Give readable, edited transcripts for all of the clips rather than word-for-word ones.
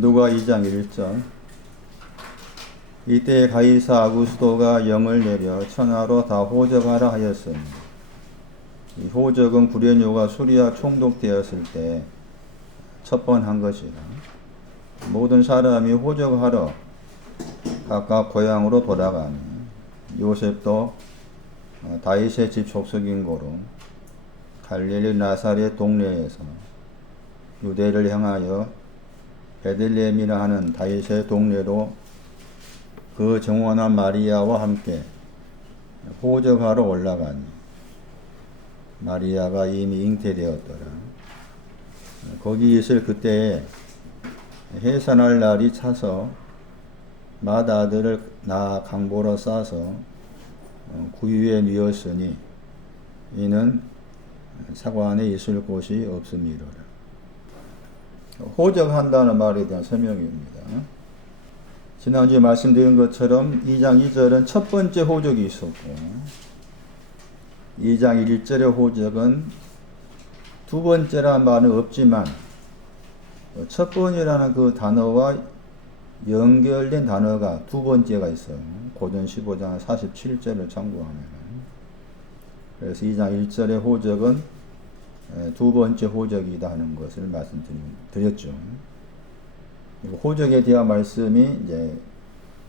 누가 2장 1절. 이때 가이사 아구스도가 영을 내려 천하로 다 호적하라 하였으니, 이 호적은 구레뇨가 수리와 총독되었을 때 첫 번 한 것이라. 모든 사람이 호적하러 각각 고향으로 돌아가니, 요셉도 다윗의 집 족속인 고로 갈릴리 나사렛 동네에서 유대를 향하여 베들레헴이라 하는 다윗의 동네로 그 정원한 마리아와 함께 호적하러 올라가니, 마리아가 이미 잉태되었더라. 거기 있을 그때에 해산할 날이 차서 맏아들을 낳아 강보로 싸서 구유에 뉘었으니, 이는 사관에 있을 곳이 없음이로라. 호적한다는 말에 대한 설명입니다. 지난주에 말씀드린 것처럼 2장 2절은 첫 번째 호적이 있었고, 2장 1절의 호적은 두 번째란 말은 없지만 첫 번이라는 그 단어와 연결된 단어가 두 번째가 있어요. 고전 15장 47절을 참고하면. 그래서 2장 1절의 호적은 두 번째 호적이다 하는 것을 말씀드렸죠. 호적에 대한 말씀이 이제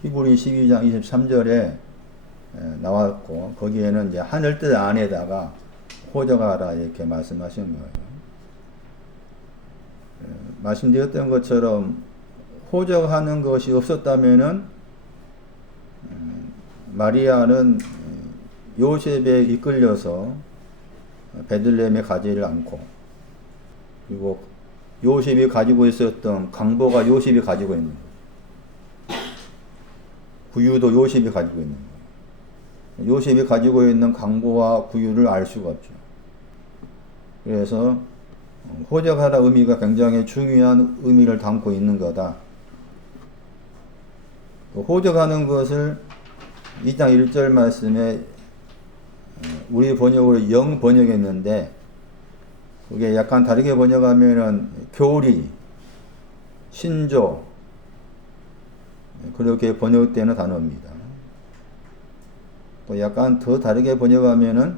히브리 12장 23절에 나왔고, 거기에는 이제 하늘 뜻 안에다가 호적하라 이렇게 말씀하신 거예요. 말씀드렸던 것처럼 호적하는 것이 없었다면은 마리아는 요셉에 이끌려서 베들레헴에 가지를 않고, 그리고 요셉이 가지고 있었던 강보가 요셉이 가지고 있는 거예요. 구유도 요셉이 가지고 있는 거예요. 요셉이 가지고 있는 강보와 구유를 알 수가 없죠. 그래서 호적하라 의미가 굉장히 중요한 의미를 담고 있는 거다. 호적하는 것을 2장 1절 말씀에 우리 번역으로 영 번역했는데, 그게 약간 다르게 번역하면은 교리, 신조, 그렇게 번역되는 단어입니다. 또 약간 더 다르게 번역하면은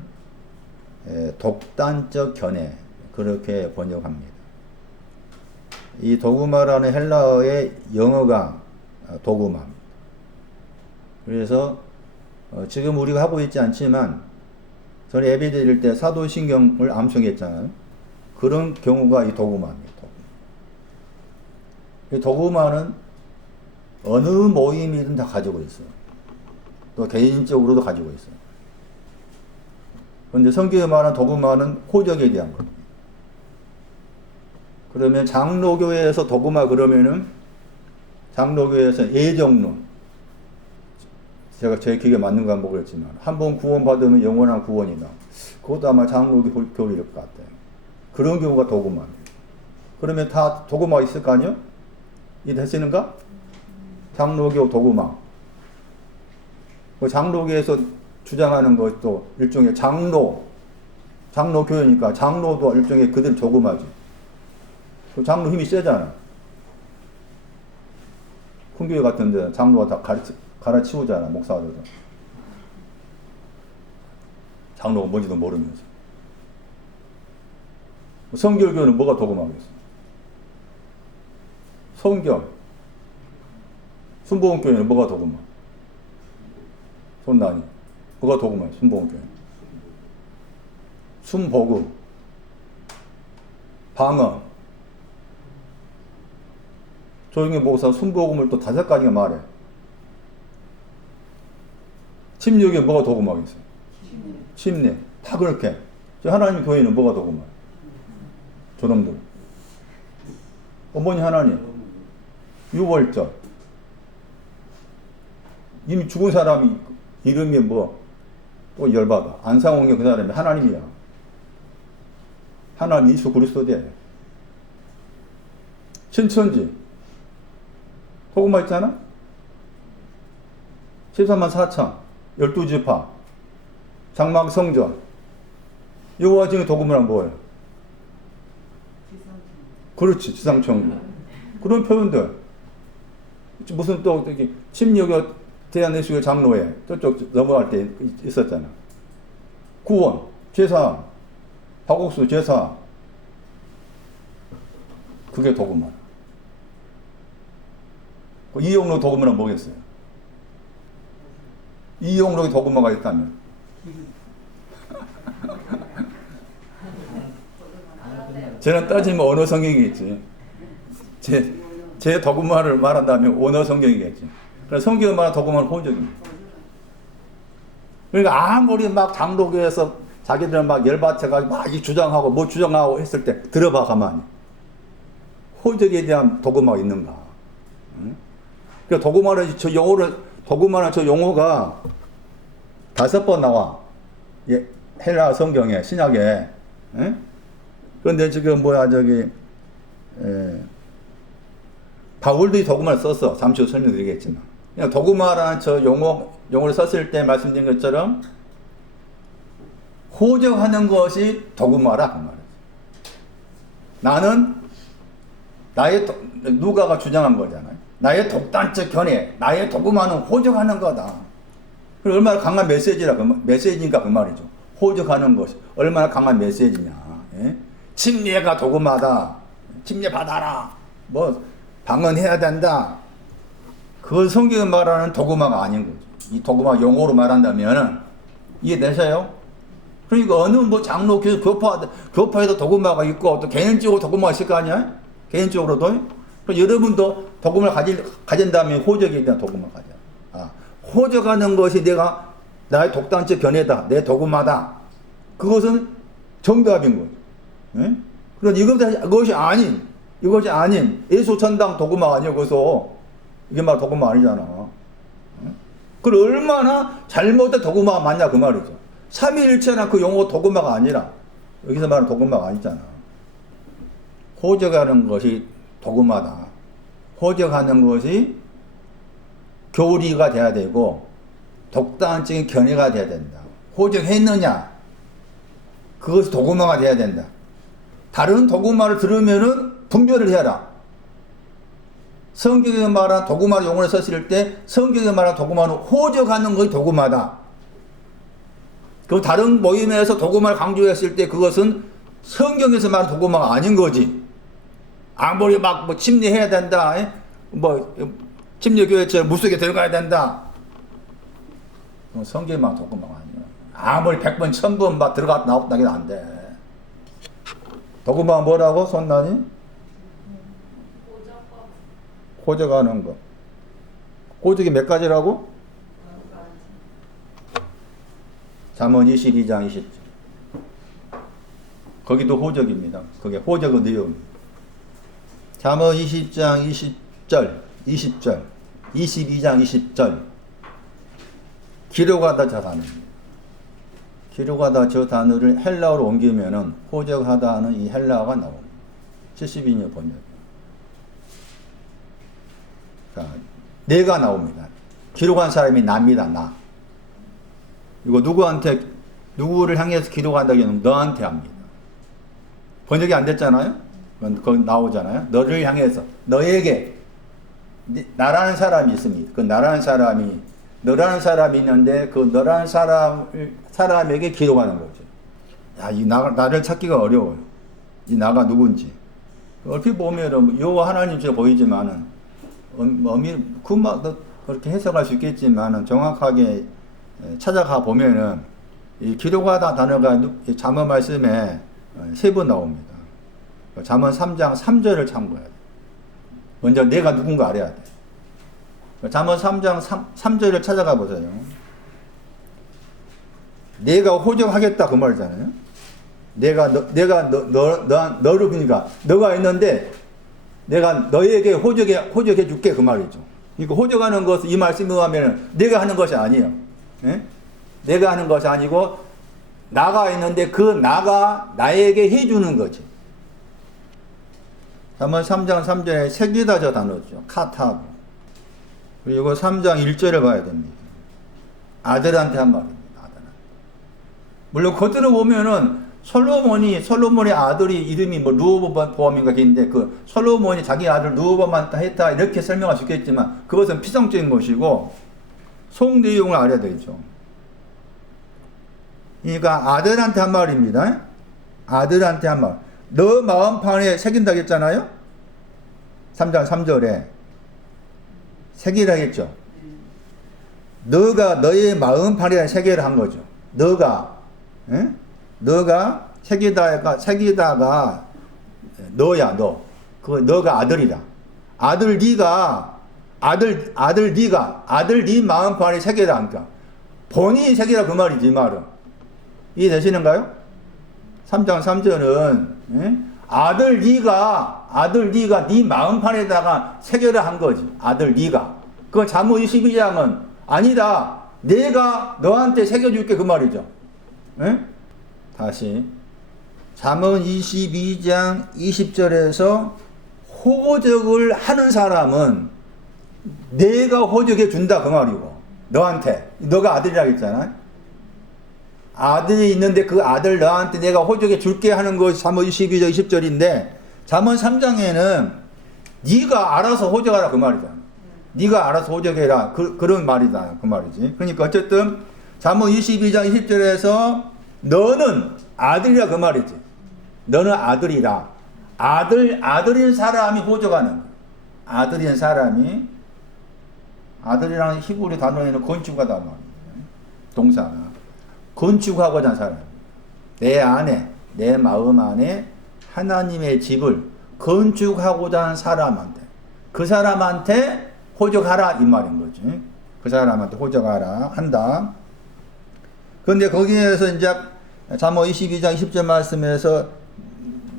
독단적 견해, 그렇게 번역합니다. 이 도구마라는 헬라어의 영어가 도구마입니다. 그래서 지금 우리가 하고 있지 않지만 전에 예배 드릴 때 사도신경을 암송했잖아요. 그런 경우가 이 도구마입니다. 이 도구마는 어느 모임이든 다 가지고 있어요. 또 개인적으로도 가지고 있어요. 그런데 성경에 말하는 도구마는 호적에 대한 겁니다. 그러면 장로교회에서 도구마 그러면은 장로교회에서 예정론, 제가 제 기억에 맞는가 모르겠지만 한 번 구원받으면 영원한 구원이다. 그것도 아마 장로교 교리일 것 같아요. 그런 경우가 도구마입니다. 그러면 다 도구마 있을 거 아니요? 이 되시는가? 장로교 도구마. 그 장로교에서 주장하는 것도 일종의 장로교회니까 장로도 일종의 그들 도구마지. 그 장로 힘이 세잖아. 큰 교회 같은데 장로가 다 갈아치우잖아, 목사들은. 장로가 뭔지도 모르면서. 성결교회는 뭐가 도구마겠어? 성경. 순복음교회는 뭐가 도구마? 손난이. 뭐가 도구마야, 순복음교회? 순복음. 방언. 조용히 목사 순복음을 또 5가지가 말해. 침략에 뭐가 도구마겠어요? 침례. 다 그렇게. 하나님 교회는 뭐가 도구마? 저놈들. 어머니 하나님. 유월절. 이미 죽은 사람이 이름이 또 열받아. 안상홍이 그 사람이 하나님이야. 하나님 예수 그리스도 돼. 신천지. 도구마 있잖아? 14만 4천, 12지파, 장막성전. 여호와 중에 도구마란 뭐예요? 그렇지, 지상천국. 그런 표현들. 무슨 또 저기 침례교 대한예수교 장로회 저쪽 넘어갈 때 있었잖아. 구원, 제사, 박옥수 제사. 그게 도구마. 이용로 도구마는 뭐겠어요? 이용록에 도구마가 있다면. 저는 따지면 언어 성경이겠지. 제 도구마를 말한다면 언어 성경이겠지. 그래서 성경을 말한 도구마는 호적입니다. 그러니까 아무리 막 장로교에서 자기들은 막 열받쳐가지고 막 주장하고 뭐 주장하고 했을 때 들어봐 가만히. 호적에 대한 도구마가 있는가? 응? 그러니까 도구마는 저 용어가 5번 나와. 예, 헬라 성경에, 신약에. 응? 그런데 지금 바울도 이 도구마를 썼어. 잠시 후 설명드리겠지만. 그냥 도구마라는 저 용어를 썼을 때 말씀드린 것처럼 호적하는 것이 도구마라 그 말이지. 나는 누가가 주장한 거잖아요. 나의 독단적 견해, 나의 도구마는 호적하는 거다. 그럼 얼마나 강한 메시지니까 그 말이죠. 호적하는 것이 얼마나 강한 메시지냐. 예? 침례가 도구마다. 침례 받아라. 뭐 방언해야 된다. 그걸 성경이 말하는 도구마가 아닌 거죠. 이 도구마 용어로 말한다면 이해되세요? 그러니까 어느 뭐 장로 교파에도 도구마가 있고 또 개인적으로 도구마가 있을 거 아니야? 개인적으로도. 여러분도 도구마를 가진다면 호적에 대한 도구마를 가져. 호적하는 것이 나의 독단적 견해다. 내 도구마다. 그것은 정답인 거죠. 예? 그러나 이것이 아닌 예수천당 도구마 아니요. 그래서 이게 말 도구마 아니잖아. 예? 그럼 얼마나 잘못된 도구마가 맞냐 그 말이죠. 삼위일체나 그 용어 도구마가 아니라 여기서 말하는 도구마가 아니잖아. 호적하는 것이 도구마다. 호적하는 것이 교리가 돼야 되고 독단적인 견해가 돼야 된다. 호적했느냐? 그것이 도구마가 돼야 된다. 다른 도구마를 들으면은 분별을 해라. 성경에 말한 도구마 용어를 썼을 때 성경에 말한 도구마는 호적하는 것이 도구마다. 그 다른 모임에서 도구마를 강조했을 때 그것은 성경에서 말한 도구마가 아닌 거지. 아무리 막 뭐 침례해야 된다. 뭐 침례교회처럼 물속에 들어가야 된다. 성경에 말한 도구마가 아니야. 아무리 100번 1000번 막 들어갔다 나왔다 하기는 안 돼. 도구마가 뭐라고 손나니? 호적하는 거. 호적이 몇 가지라고? 잠언 22장 20절. 거기도 호적입니다. 그게 호적의 내용. 잠언 20장 20절, 22장 20절. 기록하다 저 단어입니다. 기록하다 저 단어를 헬라어로 옮기면은 호적하다는 이 헬라어가 나옵니다. 72년 번역. 자, 내가 나옵니다. 기록한 사람이 납니다. 나. 이거 누구를 향해서 기록한다고 하면 너한테 합니다. 번역이 안 됐잖아요? 거기 나오잖아요? 너를 향해서, 너에게, 나라는 사람이 있습니다. 그 나라는 사람이, 너라는 사람이 있는데 그 너라는 사람에게 기록하는 거죠. 야, 이 나를 찾기가 어려워요. 이 나가 누군지. 얼핏 보면 요 하나님처럼 보이지만은, 그렇게 해석할 수 있겠지만은 정확하게 찾아가 보면은 이 기록하다 단어가 잠언 말씀에 3번 나옵니다. 잠언 3장 3절을 참고해야 돼. 먼저 내가 누군가 알아야 돼. 잠언 3장 3절을 찾아가 보세요. 내가 호적하겠다 그 말이잖아요. 너를 그러니까 너가 있는데 내가 너에게 호적해 줄게 그 말이죠. 그러니까 호적하는 것은 이 말씀에 의하면 내가 하는 것이 아니에요. 예? 내가 하는 것이 아니고 나가 있는데 그 나가 나에게 해주는 거지. 잠언 3장 3절에 새기다 저 단어죠. 카타브. 그리고 3장 1절을 봐야 됩니다. 아들한테 한 말입니다. 아들한테. 물론 겉으로 보면은 솔로몬의 아들이 이름이 뭐 르호보암인가 있는데 그 솔로몬이 자기 아들 르호보암한테 했다 이렇게 설명할 수 있겠지만 그것은 피상적인 것이고 속 내용을 알아야 되죠. 그러니까 아들한테 한 말입니다. 아들한테 한 말. 너 마음판에 새긴다고 했잖아요. 3장 3절에 새기라 했죠. 너가 너의 마음판에 새기라 한 거죠. 너가 새기다가 너야 너. 너가 아들이다. 아들 네 마음판에 새기라 하니까 본인이 새기라 그 말이지 이 말은. 이해되시는가요? 3장 3절은 아들 네가 네 마음판에다가 새겨라 한 거지. 아들 네가. 그건 잠언 22장은 아니다. 내가 너한테 새겨줄게 그 말이죠. 다시 잠언 22장 20절에서 호적을 하는 사람은 내가 호적해 준다 그 말이고 너한테. 너가 아들이라고 했잖아. 아들이 있는데 그 아들 너한테 내가 호적해 줄게 하는 것이 잠언 22장 20절인데 잠언 3장에는 네가 알아서 호적하라 그 말이다. 네가 알아서 호적해라 그런 말이다 그 말이지. 그러니까 어쨌든 잠언 22장 20절에서 너는 아들이라 그 말이지. 너는 아들이라. 아들인 사람이 호적하는 거야. 아들인 사람이 아들이라는 히브리 단어에는 건축하다 말이야. 동사가. 건축하고자 하는 사람. 내 마음 안에 하나님의 집을 건축하고자 하는 사람한테. 그 사람한테 호적하라 이 말인 거지. 그 사람한테 호적하라 한다. 그런데 거기에서 이제 잠언 22장 20절 말씀에서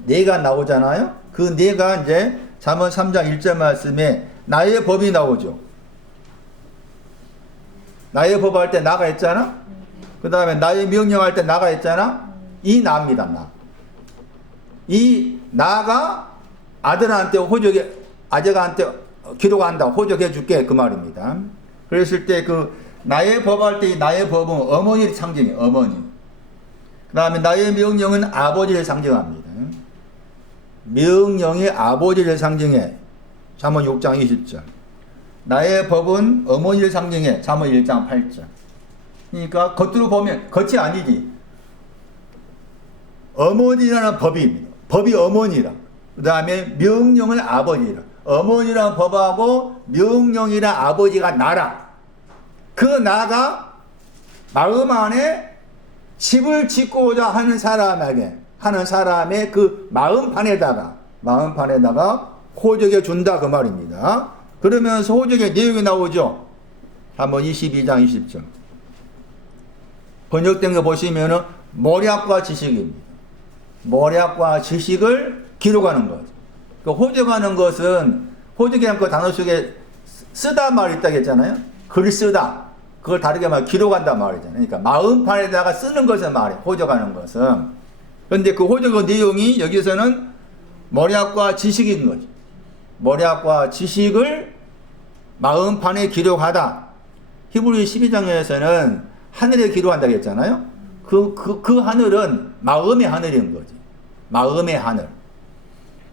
내가 나오잖아요. 그 내가 이제 잠언 3장 1절 말씀에 나의 법이 나오죠. 나의 법 할 때 나가 있잖아. 그 다음에 나의 명령할 때 나가 있잖아. 이 나입니다. 나. 이 나가 아들한테 아재한테 기록한다. 호적해 줄게 그 말입니다. 그랬을 때 그 나의 법 할 때 나의 법은 어머니를 상징해. 어머니. 그 다음에 나의 명령은 아버지를 상징합니다. 명령이 아버지를 상징해. 잠언 6장 20절. 나의 법은 어머니를 상징해. 잠언 1장 8절. 그러니까 겉으로 보면 겉이 아니지. 어머니라는 법입니다. 법이 어머니라. 그 다음에 명령은 아버지라. 어머니라는 법하고 명령이란 아버지가 나라. 그 나가 마음 안에 집을 짓고자 하는 사람의 그 마음판에다가 호적해 준다 그 말입니다. 그러면서 호적의 내용이 나오죠. 한번 22장 20절. 번역된 거 보시면은 모략과 지식입니다. 모략과 지식을 기록하는 거죠. 그 호적하는 것은 호적이라는 그 단어 속에 쓰다 말이 있다고 했잖아요. 글 쓰다. 그걸 다르게 말 기록한다 말이잖아요. 그러니까 마음판에다가 쓰는 것을 말해. 호적하는 것은. 그런데 그 호적의 내용이 여기서는 모략과 지식인 거죠. 모략과 지식을 마음판에 기록하다. 히브리 12장에서는 하늘에 기록한다고 했잖아요. 그 하늘은 마음의 하늘인 거지. 마음의 하늘.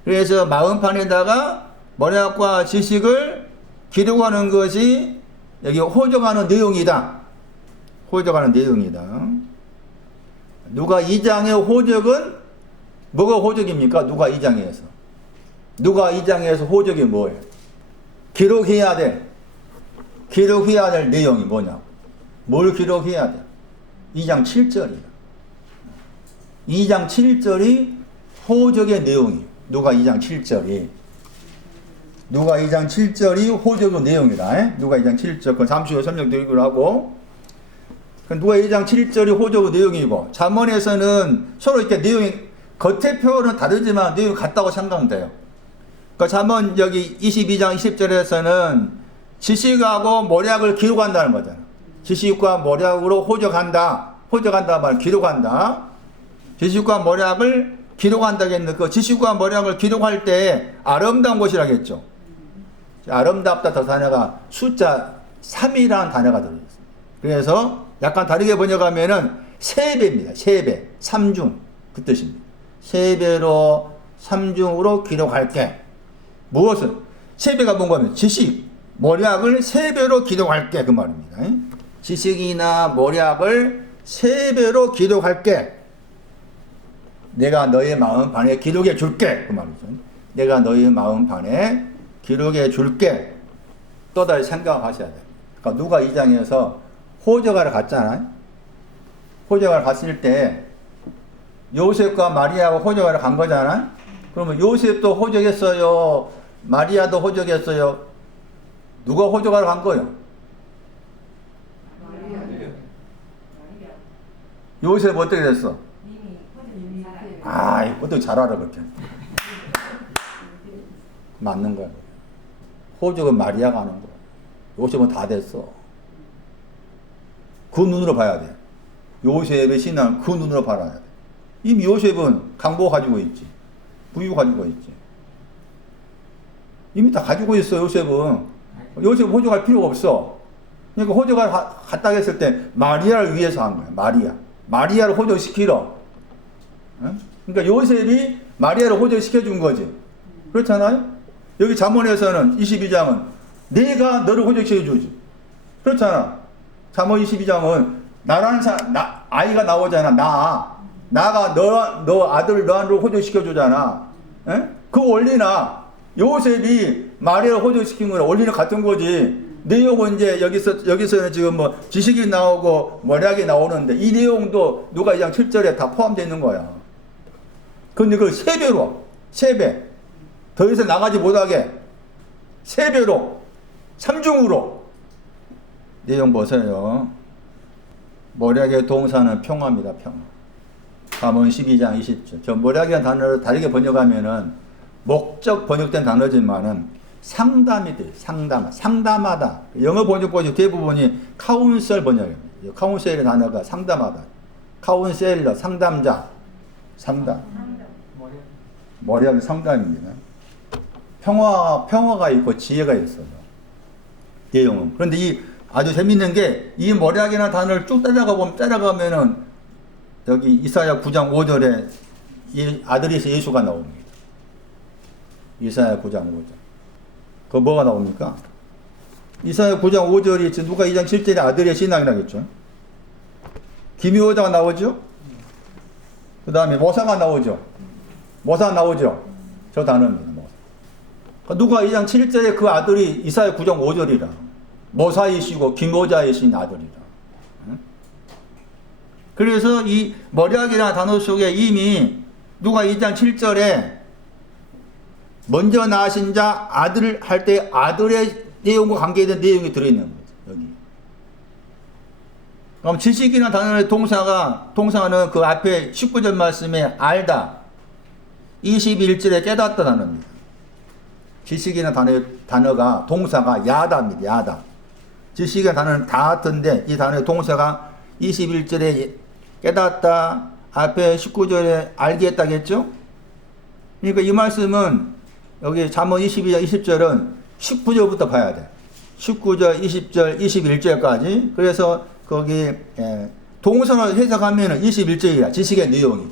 그래서 마음판에다가 모략과 지식을 기록하는 것이 여기 호적하는 내용이다. 호적하는 내용이다. 누가 2장의 호적은 뭐가 호적입니까? 누가 2장에서. 누가 2장에서 호적이 뭐예요? 기록해야 될 내용이 뭐냐고. 뭘 기록해야 돼? 2장 7절이야. 2장 7절이 호적의 내용이에요. 누가 2장 7절이. 누가 2장 7절이 호적의 내용이다. 누가 2장 7절. 그건 잠시 후에 설명드리기로 하고. 누가 2장 7절이 호적의 내용이고, 잠언에서는 서로 이렇게 내용이, 겉의 표현은 다르지만 내용이 같다고 생각하면 돼요. 그러니까 잠언 여기 22장 20절에서는 지식하고 모략을 기록한다는 거잖아. 지식과 모략으로 호적한다 말 기록한다. 지식과 모략을 기록한다고 했는데 그 지식과 모략을 기록할 때 아름다운 것이라고 했죠. 아름답다 더 단어가 숫자 3이라는 단어가 들어있어요. 그래서 약간 다르게 번역하면은 3배입니다. 3배. 3중. 그 뜻입니다. 3배로 3중으로 기록할게. 무엇은? 3배가 뭔가 하면 지식, 모략을 3배로 기록할게 그 말입니다. 지식이나 모략을 3배로 기록할게. 내가 너의 마음 반에 기록해 줄게 그 말이죠. 내가 너의 마음 반에 기록해 줄게. 또다시 생각하셔야 돼요. 그러니까 누가 2장에서 호적하러 갔잖아요. 호적하러 갔을 때 요셉과 마리아가 호적하러 간 거잖아요. 그러면 요셉도 호적했어요. 마리아도 호적했어요. 누가 호적하러 간 거예요? 요셉 어떻게 됐어? 아, 어떻게 잘 알아 그렇게? 맞는 거야. 호적은 마리아가 하는 거야. 요셉은 다 됐어. 그 눈으로 봐야 돼. 요셉의 신앙 그 눈으로 봐야 돼. 이미 요셉은 강보 가지고 있지. 부유 가지고 있지. 이미 다 가지고 있어 요셉은. 요셉 호적할 필요가 없어. 그러니까 호적을 갔다 했을 때 마리아를 위해서 한 거야. 마리아를 호적시키러. 그러니까 요셉이 마리아를 호적시켜준 거지. 그렇잖아요? 여기 잠언에서는 22장은 내가 너를 호적시켜주지. 그렇잖아. 잠언 22장은 나라는 아이가 나오잖아. 나가 너 아들 너를 호적시켜주잖아. 그 원리나 요셉이 마리아를 호적시킨 거랑 원리는 같은 거지. 내용은 이제 여기서는 지금 뭐 지식이 나오고 모략이 나오는데 이 내용도 누가 2장 7절에 다 포함되어 있는 거야. 근데 그걸 3배로, 3배. 더 이상 나가지 못하게 3배로, 3중으로. 내용 보세요. 모략의 동사는 평화입니다, 평화. 잠언 12장 20절. 저 모략이라는 단어를 다르게 번역하면은 목적 번역된 단어지만은 상담이 돼. 상담하다. 영어 번역본이 대부분이 카운셀 번역입니다. 카운셀의 단어가 상담하다. 카운셀러, 상담자. 상담. 모략의 상담입니다. 평화가 있고 지혜가 있어요. 내용은. 그런데 이 아주 재밌는 게 이 모략이라는 단어를 쭉 따라가면은 여기 이사야 9장 5절에 이 아들이서 예수가 나옵니다. 이사야 9장 5절. 그 뭐가 나옵니까? 이사야 9장 5절이 누가 2장 7절에 아들의 신앙이라겠죠. 기묘자가 나오죠. 그 다음에 모사가 나오죠. 저 단어입니다. 모사. 누가 2장 7절에 그 아들이 이사야 9장 5절이라. 모사이시고 기묘자이신 아들이라. 그래서 이 모략이라는 단어 속에 이미 누가 2장 7절에 먼저 낳으신 자 아들을 할 때 아들의 내용과 관계된 내용이 들어있는 거죠. 여기. 그럼 지식이라는 단어의 동사는 그 앞에 19절 말씀에 알다. 21절에 깨닫다 단어입니다. 지식이라는 단어가 동사가 야다입니다. 야다. 지식이라는 단어는 다 같은데 이 단어의 동사가 21절에 깨닫다, 앞에 19절에 알게 했다겠죠? 그러니까 이 말씀은 여기 잠언 22장 20절은 19절부터 봐야 돼. 19절, 20절, 21절까지. 그래서 거기 동사로 해석하면은 21절이야. 지식의 내용이.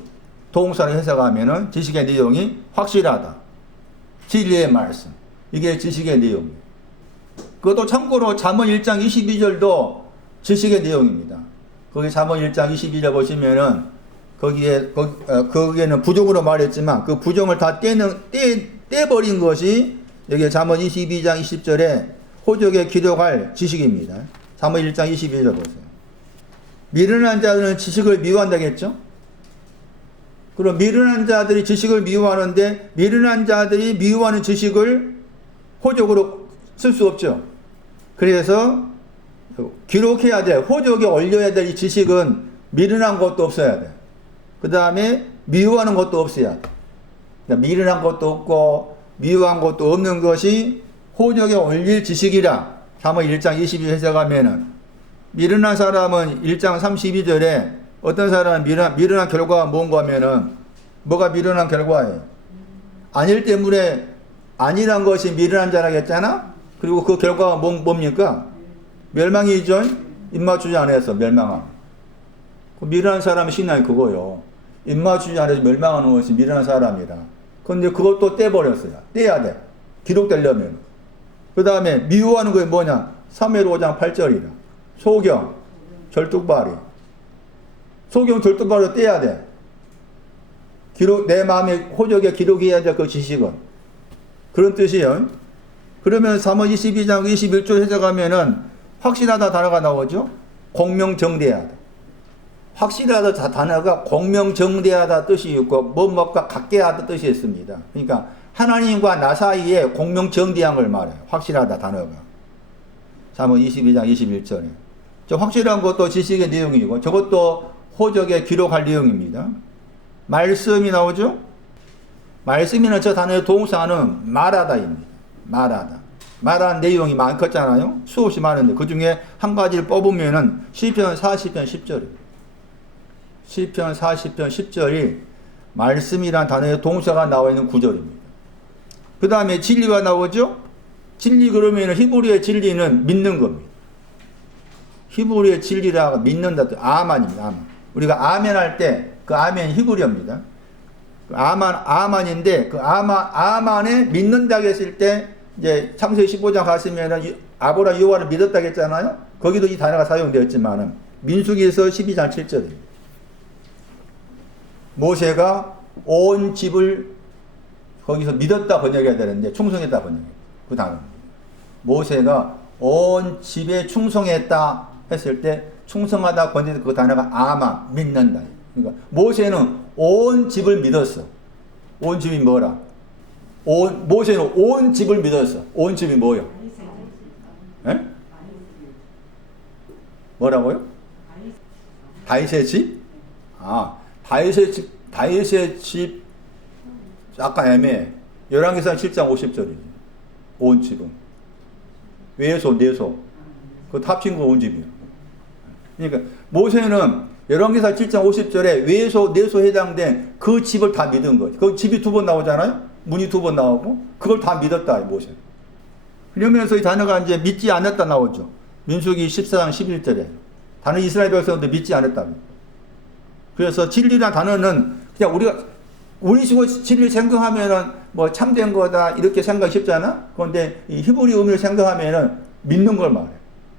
동사로 해석하면은 지식의 내용이 확실하다. 진리의 말씀. 이게 지식의 내용이에요. 그것도 참고로 잠언 1장 22절도 지식의 내용입니다. 거기 잠언 1장 22절 보시면은 거기에는 부정으로 말했지만 그 부정을 다 떼버린 것이 여기 잠언 22장 20절에 호적에 기록할 지식입니다. 잠언 1장 22절 보세요. 미련한 자들은 지식을 미워한다겠죠? 그럼 미련한 자들이 지식을 미워하는데 미련한 자들이 미워하는 지식을 호적으로 쓸 수 없죠. 그래서 기록해야 돼. 호적에 올려야 될 이 지식은 미련한 것도 없어야 돼. 그 다음에 미워하는 것도 없어야 돼. 그러니까 미련한 것도 없고 미워한 것도 없는 것이 호적에 올릴 지식이라. 잠언 1장 22절 해석하면은 미련한 사람은 1장 32절에 어떤 사람은 미련한 결과가 뭔가 하면은 뭐가 미련한 결과예요? 아닐 때문에 아니란 것이 미련한 자라겠잖아? 그리고 그 결과가 뭡니까? 멸망이죠? 입맞추지 않아서 멸망함. 그 미련한 사람의 신앙이 그거요. 입맞추지 않아서 멸망하는 것이 미련한 사람이라. 근데 그것도 떼버렸어요. 떼야 돼. 기록되려면. 그 다음에 미워하는 게 뭐냐? 3회 5장 8절이라. 소경, 절뚝발이. 소경, 절뚝발을 떼야 돼. 기록, 내 마음의 호적에 기록해야 될 그 지식은. 그런 뜻이에요. 그러면 3월 22장 21절 해석하면은 확실하다 단어가 나오죠? 공명정대하다. 확실하다 단어가 공명정대하다 뜻이 있고 뭐뭐가 같게 하다 뜻이 있습니다. 그러니까 하나님과 나 사이에 공명정대한 걸 말해요. 확실하다 단어가. 3월 22장 21절에. 저 확실한 것도 지식의 내용이고 저것도 호적에 기록할 내용입니다. 말씀이 나오죠? 말씀이나 저 단어의 동사는 말하다입니다. 말하다. 말한 내용이 많겠잖아요. 수없이 많은데 그 중에 한 가지를 뽑으면은 시편 40편 10절이에요. 시편 40편 10절이 말씀이란 단어의 동사가 나와 있는 구절입니다. 그 다음에 진리가 나오죠? 진리 그러면 히브리의 진리는 믿는 겁니다. 히브리의 진리라고 믿는다. 아만입니다. 아만. 우리가 아멘 할 때 그 아멘 히브리어입니다. 아만인데 그 아만에 믿는다고 했을 때 이제 창세기 15장 갔으면은 아브라함 여호와를 믿었다고 했잖아요. 거기도 이 단어가 사용되었지만은 민수기에서 12장 7절입니다. 모세가 온 집을 거기서 믿었다 번역해야 되는데 충성했다 번역해요. 그 단어. 모세가 온 집에 충성했다 했을 때 충성하다 번역된 그 단어가 아마 믿는다. 그러니까 모세는 온 집을 믿었어. 온 집이 뭐라? 모세는 온 집을 믿었어. 온 집이 뭐요? 에? 뭐라고요? 다윗의 집? 아, 다윗의 집 아까 애매해. 열왕기상 7장 50절이지. 온 집은. 외소, 내소. 그 합친 거 온 집이야. 그러니까 모세는 열왕기상 7장 50절에 외소, 내소 해당된 그 집을 다 믿은 거지. 그 집이 두 번 나오잖아요. 문이 두 번 나오고 그걸 다 믿었다 모세. 그러면서 이 단어가 이제 믿지 않았다 나오죠. 민수기 14장 11절에 다른 이스라엘 백성도 믿지 않았다고. 그래서 진리란 단어는 그냥 우리 식으로 진리를 생각하면은 뭐 참된 거다 이렇게 생각이 쉽잖아. 그런데 이 히브리 의미를 생각하면은 믿는 걸 말해.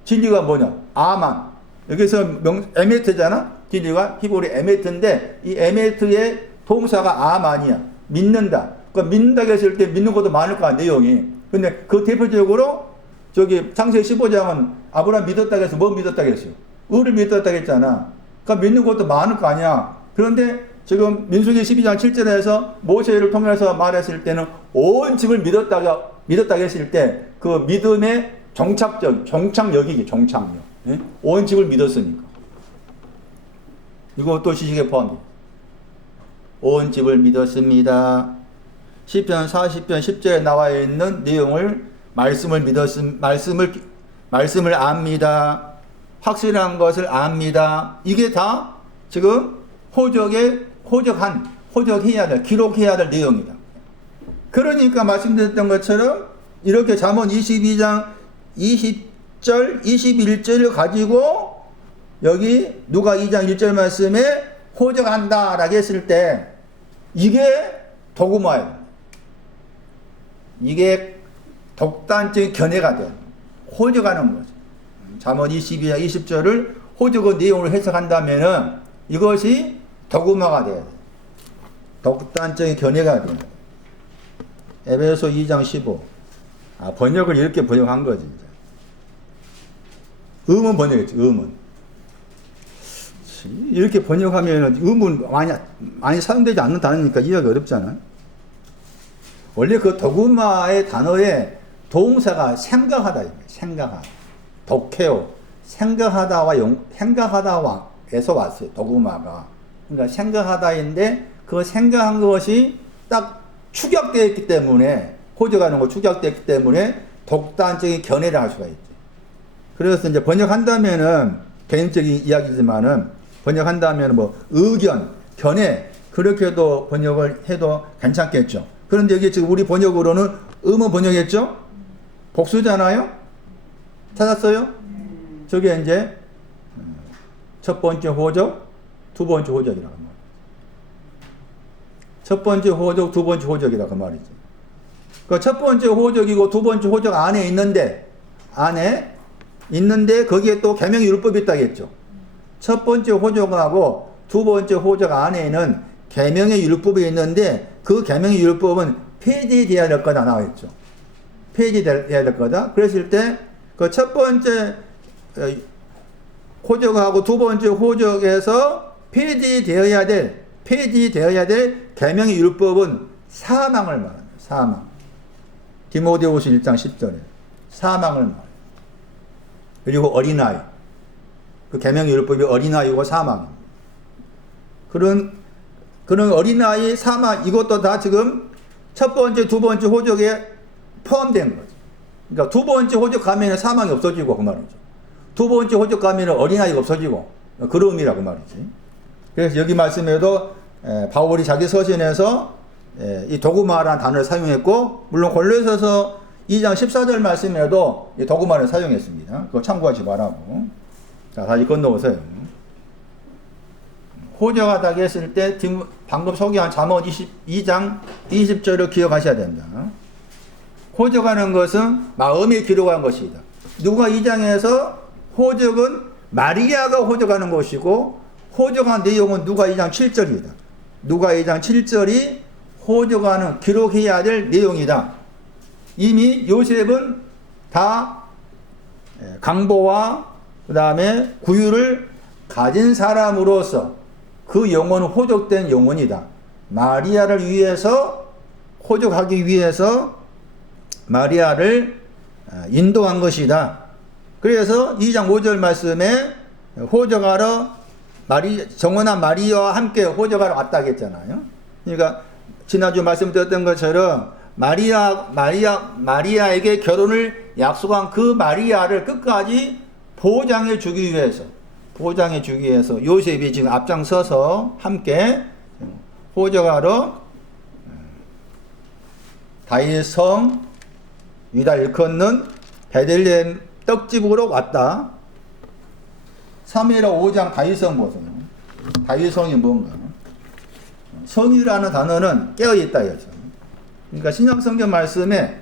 진리가 뭐냐? 아만. 여기서 에메트잖아. 진리가 히브리 에메트인데 이 에메트의 동사가 아만이야. 믿는다. 그러니까 믿는다고 했을 때 믿는 것도 많을 거야 내용이. 근데 그 대표적으로 저기 창세기 15장은 아브라함 믿었다고 해서 뭐 믿었다고 했어요? 의를 믿었다고 했잖아. 그러니까 믿는 것도 많을 거 아니야. 그런데 지금 민수기 12장 7절에서 모세를 통해서 말했을 때는 온 집을 믿었다고 했을 때 그 믿음의 종착역이지 종착역. 예? 온 집을 믿었으니까. 이것도 지식에 포함됩니다. 온 집을 믿었습니다. 시편 40편 10절에 나와 있는 내용을 말씀을 압니다. 확실한 것을 압니다. 이게 다 지금 호적해야 될, 기록해야 될 내용이다. 그러니까 말씀드렸던 것처럼 이렇게 잠언 22장 20절, 21절을 가지고 여기 누가 2장 1절 말씀에 호적한다 라고 했을 때 이게 도구마예요. 이게 독단적인 견해가 돼요. 호적하는 거죠. 잠언 22장 20절을 호적의 내용으로 해석한다면은 이것이 도구마가 돼요. 독단적인 견해가 돼요. 에베소 2장 15. 번역을 이렇게 번역한 거지. 이제. 음은 번역했지, 음은. 이렇게 번역하면 음은 많이 사용되지 않는 단어니까 이해하기 어렵잖아. 원래 그 도구마의 단어에 동사가 생각하다입니다. 생각하다. 독해요. 생각하다와에서 왔어요. 도구마가. 그러니까 생각하다인데 그 생각한 것이 딱 축약되어 있기 때문에 호적하는 거 축약되었기 때문에 독단적인 견해를 할 수가 있죠. 그래서 이제 번역한다면은 개인적인 이야기지만은 번역한다면 뭐 의견, 견해 그렇게도 번역을 해도 괜찮겠죠. 그런데 여기 지금 우리 번역으로는 음은 번역했죠? 복수잖아요? 찾았어요? 저게 이제 첫 번째 호적, 두 번째 호적이라고 합니다. 첫 번째 호적, 두 번째 호적이다 그 말이지. 그 첫 번째 호적이고 두 번째 호적 안에 있는데 거기에 또 계명의 율법이 있다겠죠. 첫 번째 호적하고 두 번째 호적 안에는 계명의 율법이 있는데 그 계명의 율법은 폐지되어야 될 거다 나와있죠. 폐지되어야 될 거다. 그랬을 때 그 첫 번째 호적하고 두 번째 호적에서 폐지되어야 될 계명의 율법은 사망을 말합니다. 사망. 디모데후서 1장 10절에 사망을 말해요. 그리고 어린아이. 그 계명의 율법이 어린아이고 사망입니다. 그런 어린아이, 사망, 이것도 다 지금 첫 번째, 두 번째 호적에 포함된 거죠. 그러니까 두 번째 호적 가면은 사망이 없어지고 그 말이죠. 두 번째 호적 가면은 어린아이가 없어지고 그런 의미라고 말이지. 그래서 여기 말씀에도 바울이 자기 서신에서 이 도구마라는 단어를 사용했고, 물론 골로새서 2장 14절 말씀에도 이 도구마를 사용했습니다. 그거 참고하지 말라고. 자, 다시 건너오세요. 호적하다 했을 때 방금 소개한 잠언 22장 20절을 기억하셔야 된다. 호적하는 것은 마음에 기록한 것이다. 누가 2장에서 호적은 마리아가 호적하는 것이고, 호적한 내용은 누가 2장 7절이다. 누가 2장 7절이 호적하는 기록해야 될 내용이다. 이미 요셉은 다 강보와 그 다음에 구유를 가진 사람으로서 그 영혼은 호적된 영혼이다. 마리아를 위해서, 호적하기 위해서 마리아를 인도한 것이다. 그래서 2장 5절 말씀에 호적하러 정원한 마리아와 함께 호적하러 왔다고 했잖아요. 그러니까 지난주 말씀드렸던 것처럼 마리아에게 결혼을 약속한 그 마리아를 끝까지 보장해 주기 위해서 요셉이 지금 앞장서서 함께 호적하러 다윗 성 유다 일컫는 베들레헴 떡집으로 왔다. 사무엘하 5장 다윗성 보세요. 다윗성이 뭔가? 성이라는 단어는 깨어있다 이거죠. 그러니까 신약성경 말씀에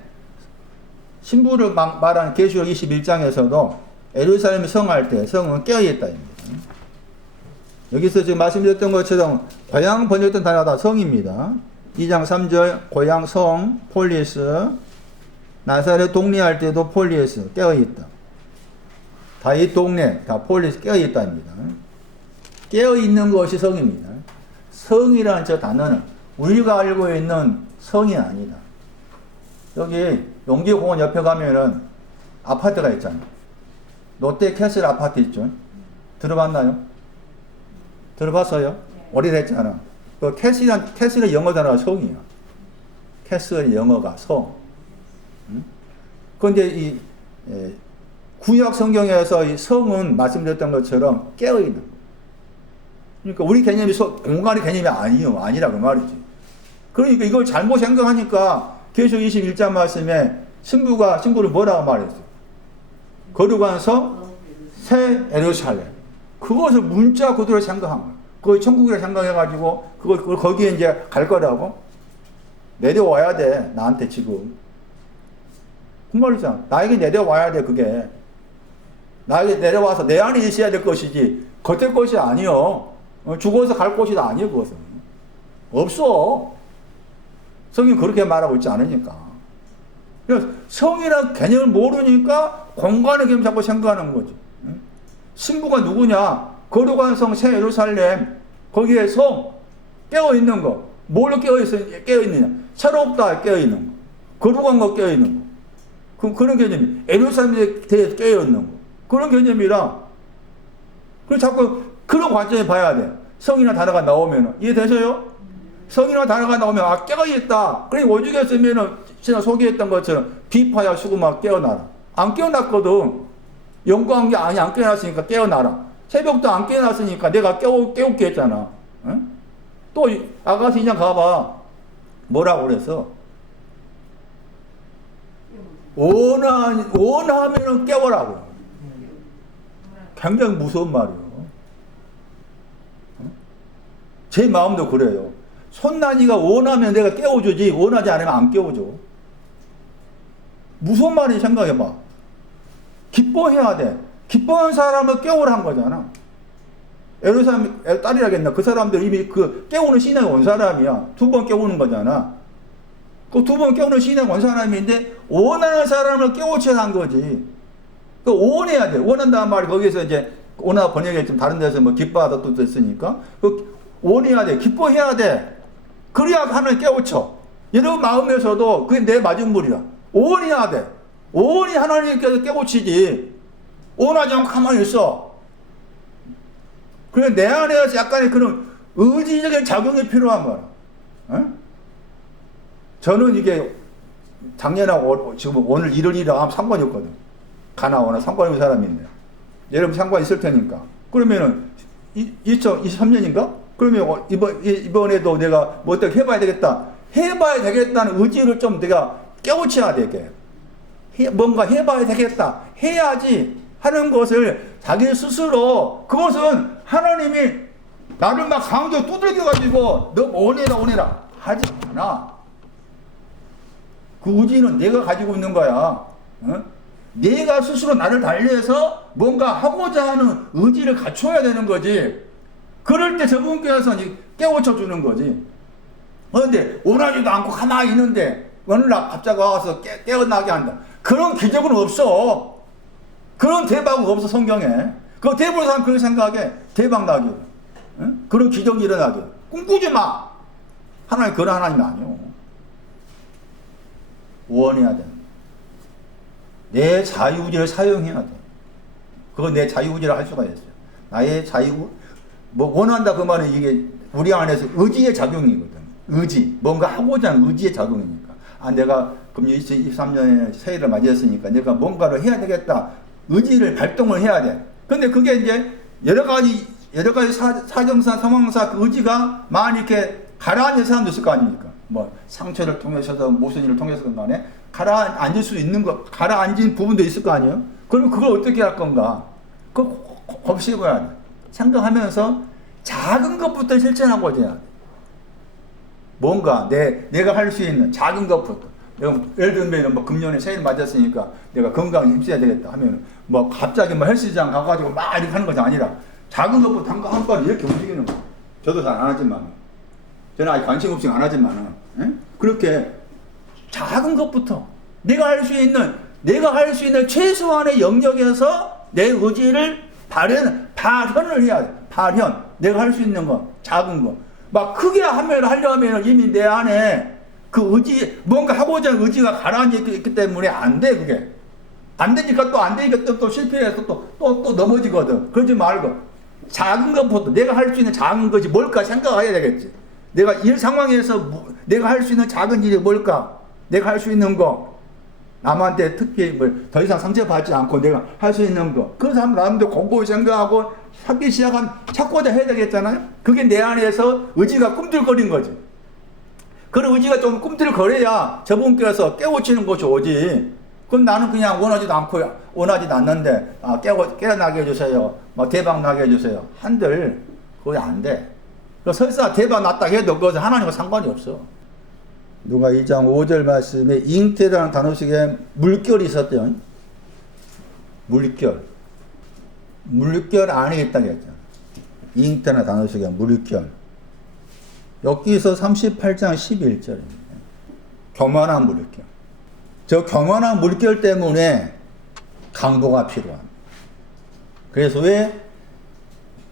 신부를 말하는 계시록 21장에서도 예루살렘 성할 때 성은 깨어있다입니다. 여기서 지금 말씀드렸던 것처럼 고향 번역된 단어가 다 성입니다. 2장 3절 고향 성 폴리스, 나사렛 동리할 때도 폴리스 깨어있다. 다윗 동네 다 폴리스 깨어있다입니다. 깨어있는 것이 성입니다. 성이라는 저 단어는 우리가 알고 있는 성이 아니다. 여기 용기공원 옆에 가면은 아파트가 있잖아요. 롯데 캐슬 아파트 있죠. 들어봤나요? 들어봤어요? 오래됐잖아. 그 캐슬의 영어 단어가 성이야. 캐슬의 영어가 성. 그런데 이 구약 성경에서 이 성은 말씀드렸던 것처럼 깨어있는 거. 그러니까 우리 개념이 공간의 개념이 아니라 그 말이지. 그러니까 이걸 잘못 생각하니까 계시록 21장 말씀에 신부를 뭐라고 말했어요? 거룩한 성, 새 예루살렘. 그것을 문자 그대로 생각한 거야. 그걸 천국이라 생각해가지고 그걸 거기에 이제 갈 거라고 내려와야 돼. 나한테 지금. 그 말이잖아. 나에게 내려와야 돼. 그게 나에게 내려와서 내 안에 있어야 될 것이지 겉의 것이 아니요. 죽어서 갈 곳이 아니에요. 그것은 없어. 성이 그렇게 말하고 있지 않으니까. 그래서 성이라는 개념을 모르니까 공간의 개념 자꾸 생각하는 거지. 신부가 누구냐? 거룩한 성 새 예루살렘. 거기에 성 깨어있는 거. 뭘로 깨어있느냐? 새롭다 깨어있는 거. 거룩한 거 깨어있는 거. 그런 개념이 예루살렘에 대해 깨어있는 거. 그런 개념이라. 그래서 자꾸 그런 관점에 봐야 돼. 성이나 단어가 나오면 이해되세요? 성이나 단어가 나오면 깨어있다. 그래 오죽했으면은 제가 소개했던 것처럼 비파야 수구마 깨어나라. 안 깨어났거든. 영광이 안 깨어났으니까 깨어나라. 새벽도 안 깨어났으니까 내가 깨우게 했잖아. 응? 또 아가서 2장 가봐. 뭐라고 그랬어? 원하면은 깨워라고. 굉장히 무서운 말이에요. 제 마음도 그래요. 손난이가 원하면 내가 깨워주지 원하지 않으면 안 깨워줘. 무슨 말인지 생각해봐. 기뻐해야 돼. 기뻐하는 사람을 깨우라는 거잖아. 에르사람 딸이라겠나? 그 사람들 이미 그 깨우는 신앙이 온 사람이야. 2번 깨우는 거잖아. 그 2번 깨우는 신앙이 온 사람인데 원하는 사람을 깨우쳐야 한 거지. 그 원해야 돼. 원한다는 말이 거기서 이제 원하 번역에 좀 다른 데서 뭐 기뻐하다 또 있으니까 그 원해야 돼. 기뻐해야 돼. 그래야 하나님 깨우쳐. 여러분 마음에서도 그게 내 마중물이야. 원해야 돼. 원이 하나님께서 깨우치지. 원하지 않고 가만히 있어. 그래 내 안에서 약간의 그런 의지적인 작용이 필요한 거야. 어? 저는 이게 작년하고 지금 오늘 일을 하면 상관이 없거든. 가나 오나 상관이 없는 사람인데 여러분 상관 있을 테니까. 그러면은 2023년인가? 그러면 이번에도 내가 뭐 어떻게 해봐야 되겠다. 해봐야 되겠다는 의지를 좀 내가 깨우쳐야 되게. 뭔가 해봐야 되겠다. 해야지 하는 것을 자기 스스로 그것은 하나님이 나를 막 강조 두들겨가지고 너 원해라 하지 않아. 그 의지는 내가 가지고 있는 거야. 어? 내가 스스로 나를 달리해서 뭔가 하고자 하는 의지를 갖춰야 되는 거지. 그럴 때 저분께서 깨우쳐 주는 거지. 그런데 원하지도 않고 가만히 있는데 어느 날 갑자기 와서 깨어나게 한다. 그런 기적은 없어. 그런 대박은 없어 성경에. 그 대부분 사람 그렇게 생각해. 대박 나기. 응? 그런 기적이 일어나기. 꿈꾸지 마. 하나님 그런 하나님이 아니오. 원해야 돼. 내 자유의지를 사용해야 돼. 그건 내 자유의지를 할 수가 있어요. 나의 뭐 원한다 그 말은 이게 우리 안에서 의지의 작용이거든. 의지. 뭔가 하고자 하는 의지의 작용이니까. 내가 금년 2023년에 새해를 맞이했으니까 내가 뭔가를 해야 되겠다. 의지를 발동을 해야 돼. 근데 그게 이제 여러 가지 사정사, 상황사 그 의지가 많이 이렇게 가라앉은 사람도 있을 거 아닙니까? 뭐 상처를 통해서든 무슨 일을 통해서든 간에 가라앉을 수 있는 거, 가라앉은 부분도 있을 거 아니에요? 그러면 그걸 어떻게 할 건가? 그거 곱씹어야 돼. 생각하면서 작은 것부터 실천하고자 해야 돼. 뭔가 내가 할 수 있는 작은 것부터. 예를 들면 뭐 금년에 새해를 맞았으니까 내가 건강에 힘써야 되겠다 하면 뭐 갑자기 뭐 헬스장 가가지고 막 이렇게 하는 것이 아니라 작은 것부터 한 번 이렇게 움직이는 거. 저도 잘 안 하지만 저는 아직 관심 없이 안 하지만 그렇게 작은 것부터 내가 할 수 있는 최소한의 영역에서 내 의지를 발현을 해야 돼. 발현. 내가 할 수 있는 거 작은 거. 막 크게 하려면 이미 내 안에 그 의지, 뭔가 하고자 하는 의지가 가라앉아 있기 때문에 안 돼, 그게. 안 되니까 또 안 되니까 또 실패해서 또 넘어지거든. 그러지 말고. 작은 것부터 내가 할 수 있는 작은 것이 뭘까 생각해야 되겠지. 내가 일 상황에서 내가 할 수 있는 작은 일이 뭘까? 내가 할 수 있는 거. 남한테 특히 더 이상 상처받지 않고 내가 할 수 있는 거. 그래서 남도 곰곰이 생각하고 찾고자 해야 되겠잖아요? 그게 내 안에서 의지가 꿈틀거린 거지. 그런 의지가 좀 꿈틀거려야 저분께서 깨우치는 것이 오지. 그럼 나는 그냥 원하지도 않는데, 깨어나게 해주세요. 대박 나게 해주세요. 한들, 그게 안 돼. 설사 대박 났다 해도 그것은 하나님과 상관이 없어. 누가 2장 5절 말씀에 잉태라는 단어 속에 물결이 있었대요. 물결 안에 있다고 했잖아. 잉태라는 단어 속에 물결. 여기서 38장 11절입니다. 교만한 물결. 저 교만한 물결 때문에 강도가 필요합니다. 그래서 왜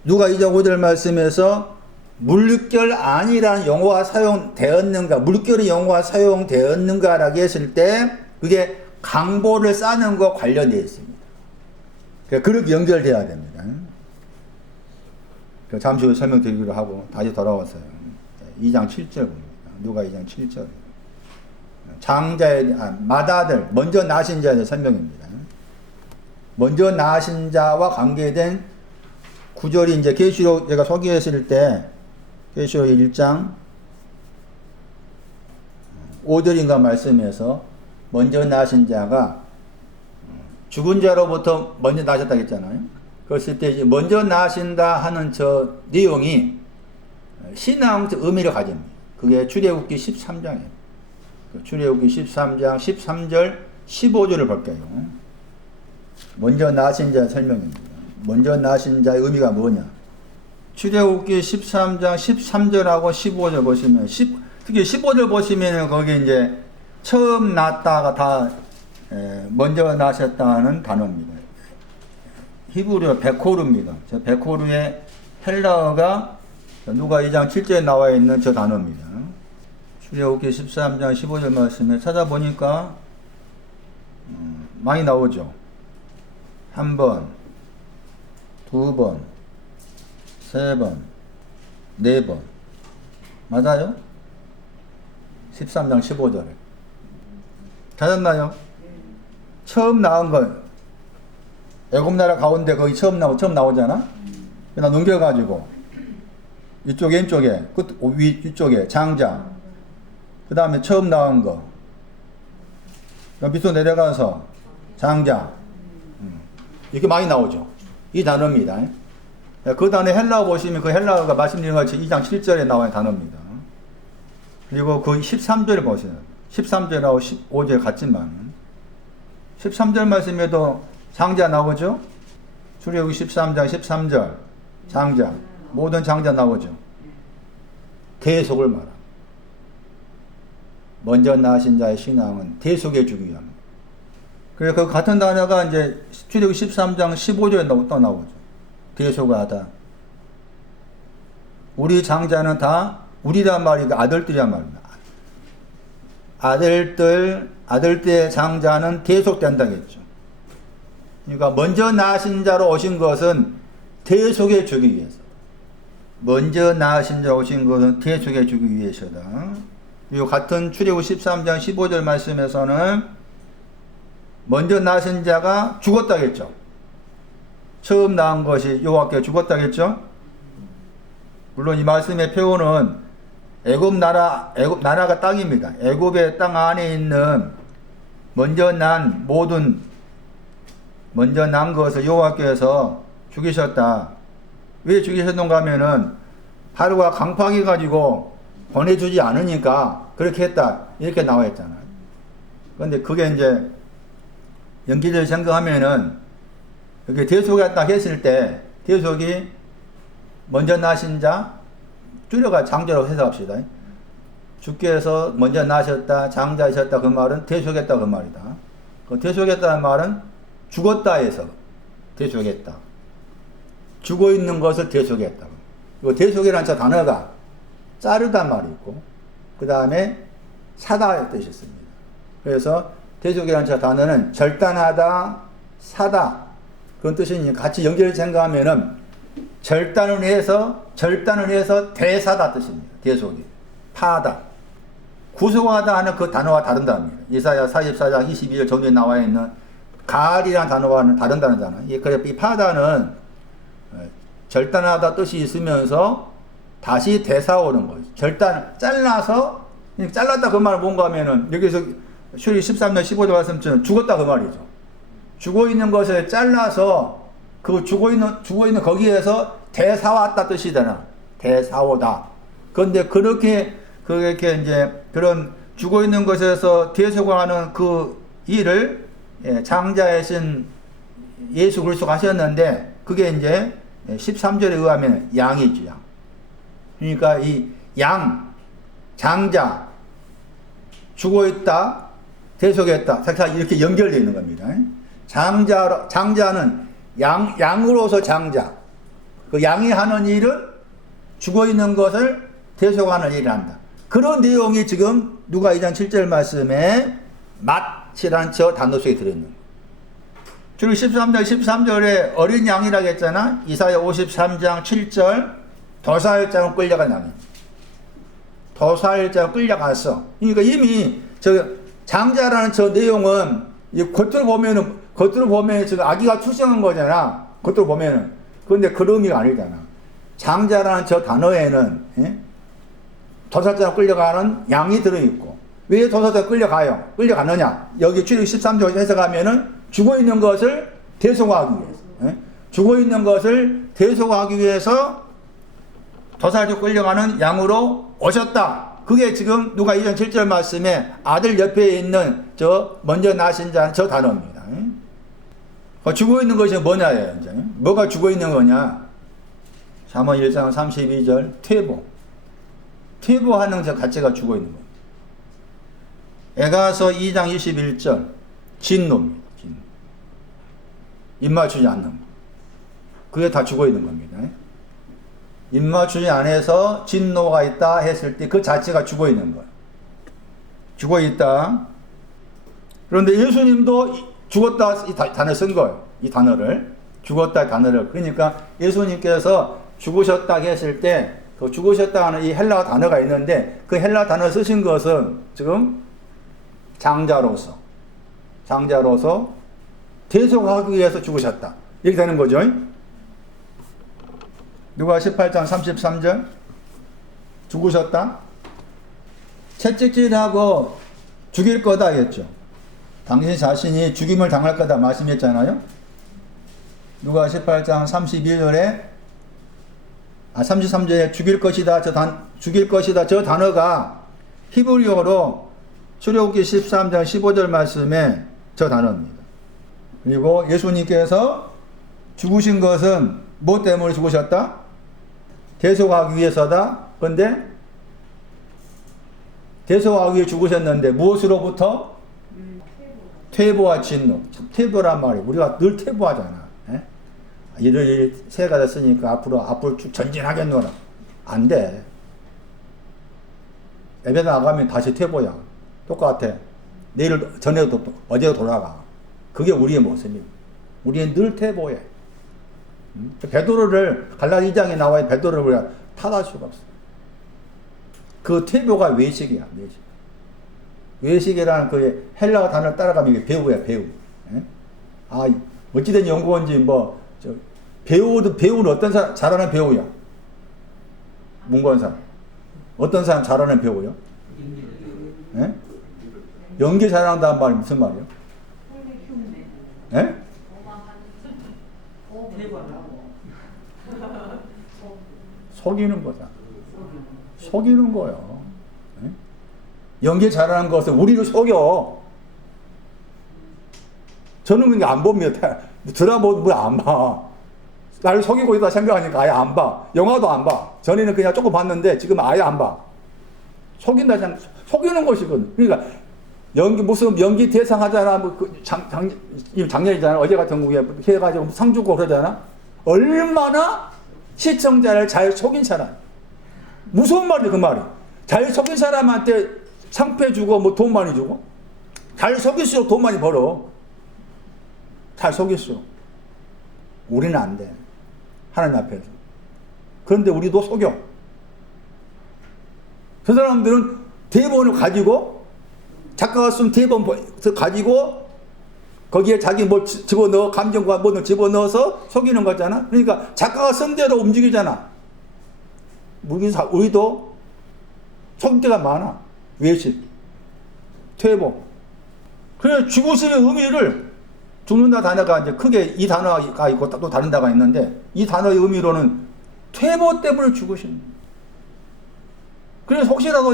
누가 2장 5절 말씀에서 물결 아니란 용어가 사용되었는가, 물결의 용어가 사용되었는가라고 했을 때 그게 강보를 싸는 것과 관련되어 있습니다. 그렇게 연결돼야 됩니다. 잠시 후에 설명드리기로 하고 다시 돌아와서요. 2장 7절 봅니다. 누가 2장 7절. 마다들, 먼저 나신 자의 설명입니다. 먼저 나신 자와 관계된 구절이 이제 계시록 제가 소개했을 때 계시록 1장 5절인가 말씀에서 먼저 나신 자가 죽은 자로부터 먼저 나셨다고 했잖아요. 그랬을 때 이제 먼저 나신다 하는 저 내용이 신앙적 의미를 가집니다. 그게 출애굽기 13장이에요. 출애굽기 13장 13절 15절을 볼게요. 먼저 나신 자의 설명입니다. 먼저 나신 자의 의미가 뭐냐? 출애굽기 13장 13절하고 15절 보시면 특히 15절 보시면 거기 이제 처음 났다가 다 먼저 나셨다는 단어입니다. 히브리어 베코르입니다. 저 베코르의 헬라어가 누가 2장 7절에 나와 있는 저 단어입니다. 출애굽기 13장 15절 말씀에 찾아보니까 많이 나오죠. 한 번, 두 번, 세 번, 네 번. 맞아요? 13장 15절에. 찾았나요? 처음 나온 건 애굽 나라 가운데 거기 처음 나오잖아? 그냥 넘겨가지고 이쪽 왼쪽에 위쪽에 장자, 그 다음에 처음 나온 거 밑으로 내려가서 장자, 이렇게 많이 나오죠. 이 단어입니다. 그 단어 헬라어 보시면 그 헬라어가 말씀드린 것처럼 2장 7절에 나와 있는 단어입니다. 그리고 그 13절을 보세요. 13절하고 15절 같지만 13절 말씀에도 장자 나오죠. 출애굽기 13장 13절 장자, 모든 장자 나오죠. 대속을 말합니다. 먼저 나신 자의 신앙은 대속해 주기 위함입니다. 그래서 그 같은 단어가 이제 출애굽기 13장 15절에 또 나오죠. 대속하다. 우리 장자는 다 우리란 말이고 아들들이란 말입니다. 아들들의 장자는 대속된다겠죠. 그러니까 먼저 나신 자로 오신 것은 대속해 주기 위해서. 먼저 나신 자로 오신 것은 대속해 주기 위해서다. 그리고 같은 출애굽 13장 15절 말씀에서는 먼저 나신 자가 죽었다겠죠. 처음 나온 것이 여호와께 죽었다겠죠. 물론 이 말씀의 표현은 애굽 나라가 땅입니다. 애굽의 땅 안에 있는 먼저 난 것을 여호와께서 죽이셨다. 왜 죽이셨는가 하면은 바로가 강팍해 가지고 보내주지 않으니까 그렇게 했다. 이렇게 나와 있잖아요. 그런데 그게 이제 연기를 생각하면은 이렇게 대속했다 했을 때 대속이 먼저 나신 자 줄여가 장자로 해석합시다. 주께서 먼저 나셨다, 장자이셨다 그 말은 대속했다 그 말이다. 그 대속했다는 말은 죽었다 해서 대속했다. 죽어 있는 것을 대속했다. 이 대속이라는 저 단어가 자르단 말이 있고 그 다음에 사다의 뜻이 있습니다. 그래서 대속이라는 저 단어는 절단하다, 사다 그런 뜻이니 같이 연결해서 생각하면은 절단을 해서 대사다 뜻입니다. 대속이 파하다, 구속하다 하는 그 단어와 다른 단어입니다. 이사야 44장 22절 전에 나와 있는 가알이라는 단어와는 다른 단어잖아요. 이 파하다는 절단하다 뜻이 있으면서 다시 되사오는 거죠. 잘랐다 그 말은 뭔가 하면은 여기서 출애굽기 13장 15절 말씀처럼 죽었다 그 말이죠. 죽어 있는 것을 잘라서 그 죽어 있는 거기에서 대사왔다 뜻이잖아. 대사오다. 그런데 그렇게 이제 그런 죽어 있는 것에서 대속하는 그 일을 장자이신 예수 그리스도가 하셨는데 그게 이제 13절에 의하면 양이죠. 양. 그러니까 이 장자 죽어 있다, 대속했다. 이렇게 연결되어 있는 겁니다. 장자는 양으로서 장자. 그 양이 하는 일은 죽어 있는 것을 대속하는 일을 한다. 그런 내용이 지금 누가 2장 7절 말씀에 맏이라는 저 단어 속에 들어있는 거예요. 출애굽기 13절에 어린 양이라고 했잖아. 이사야 53장 7절 도살장은 끌려간 양이. 도살장은 끌려갔어. 그러니까 이미 저 장자라는 저 내용은 겉으로 보면 지금 아기가 출생한 거잖아. 겉으로 보면은. 그런데 그런 의미가 아니잖아. 장자라는 저 단어에는 도살장을 끌려가는 양이 들어있고 왜 도살장을 끌려가느냐? 여기 출애굽기 13절 해석하면은 죽어 있는 것을 대속하기 위해서. 죽어 있는 것을 대속하기 위해서 도살장 끌려가는 양으로 오셨다. 그게 지금 누가 2장 7절 말씀에 아들 옆에 있는 저 먼저 나신 자는 저 단어입니다. 죽어 있는 것이 뭐냐예요. 이제. 뭐가 죽어 있는 거냐. 잠언 1장 32절 퇴보. 퇴보하는 저 가치가 죽어 있는 거예요. 에가서 2장 21절 진노입니다. 진노. 입 맞추지 않는 거. 그게 다 죽어 있는 겁니다. 입 맞추지 않아서 진노가 있다 했을 때 그 자체가 죽어 있는 거예요. 죽어 있다. 그런데 예수님도 죽었다 이 단어 쓴 거예요. 이 단어를. 죽었다 단어를. 그러니까 예수님께서 죽으셨다 했을 때 그 죽으셨다 하는 이 헬라 단어가 있는데 그 헬라 단어 쓰신 것은 지금 장자로서 대속하기 위해서 죽으셨다. 이렇게 되는 거죠. 누가 18장 33절 죽으셨다. 채찍질하고 죽일 거다 했죠. 당신 자신이 죽임을 당할 거다 말씀했잖아요. 누가 18장 33절에 죽일 것이다 저 단어가 히브리어로 출애굽기 13장 15절 말씀에 저 단어입니다. 그리고 예수님께서 죽으신 것은 뭐 때문에 죽으셨다? 대속하기 위해서다. 그런데 대속하기 위해 죽으셨는데 무엇으로부터? 퇴보와 진노. 퇴보란 말이에요. 우리가 늘 퇴보하잖아. 일을 새가 됐으니까 앞으로 쭉 전진하겠노라. 안 돼. 예배 나가면 다시 퇴보야. 똑같아. 내일 전에도 어제도 돌아가. 그게 우리의 모습입니다. 우리는 늘 퇴보해. 베드로를 갈라디 2장에 나와 베드로를 우리가 탓할 수가 없어. 그 퇴보가 외식이야. 외식이라는 그 헬라어 단어를 따라가면 이게 배우야, 배우. 어찌된 연구원지 배우는 어떤 사람 잘하는 배우야? 문건사. 어떤 사람 잘하는 배우요? 연기 잘한다는 말이 무슨 말이에요? 속이는 거다. 속이는 거예요. 연기 잘하는 것은 우리를 속여. 저는 그게 안 봅니다. 드라마 안 봐. 나를 속이고 있다 생각하니까 아예 안 봐. 영화도 안 봐. 전에는 그냥 조금 봤는데 지금 아예 안 봐. 속인다 생각, 속이는 것이거든. 그러니까 무슨 연기 대상 하잖아. 작년이잖아. 어제 같은 경우에 해가지고 상 주고 그러잖아. 얼마나 시청자를 잘 속인 사람. 무서운 말이야, 그 말이. 잘 속인 사람한테 상패 주고 돈 많이 주고. 잘 속일수록 돈 많이 벌어. 잘 속일수록. 우리는 안 돼. 하나님 앞에서. 그런데 우리도 속여. 그 사람들은 대본을 가지고 작가가 쓴 대본 가지고 거기에 자기 뭘 집어넣어 감정과 뭐를 집어넣어서 속이는 거잖아. 그러니까 작가가 쓴 대로 움직이잖아. 우리도 속일 때가 많아. 외식, 퇴보. 그래서 죽으심의 의미를 죽는다 단어가 이제 크게 이 단어가 있고 또 다른 단어가 있는데 이 단어의 의미로는 퇴보 때문에 죽으신. 그래서 혹시라도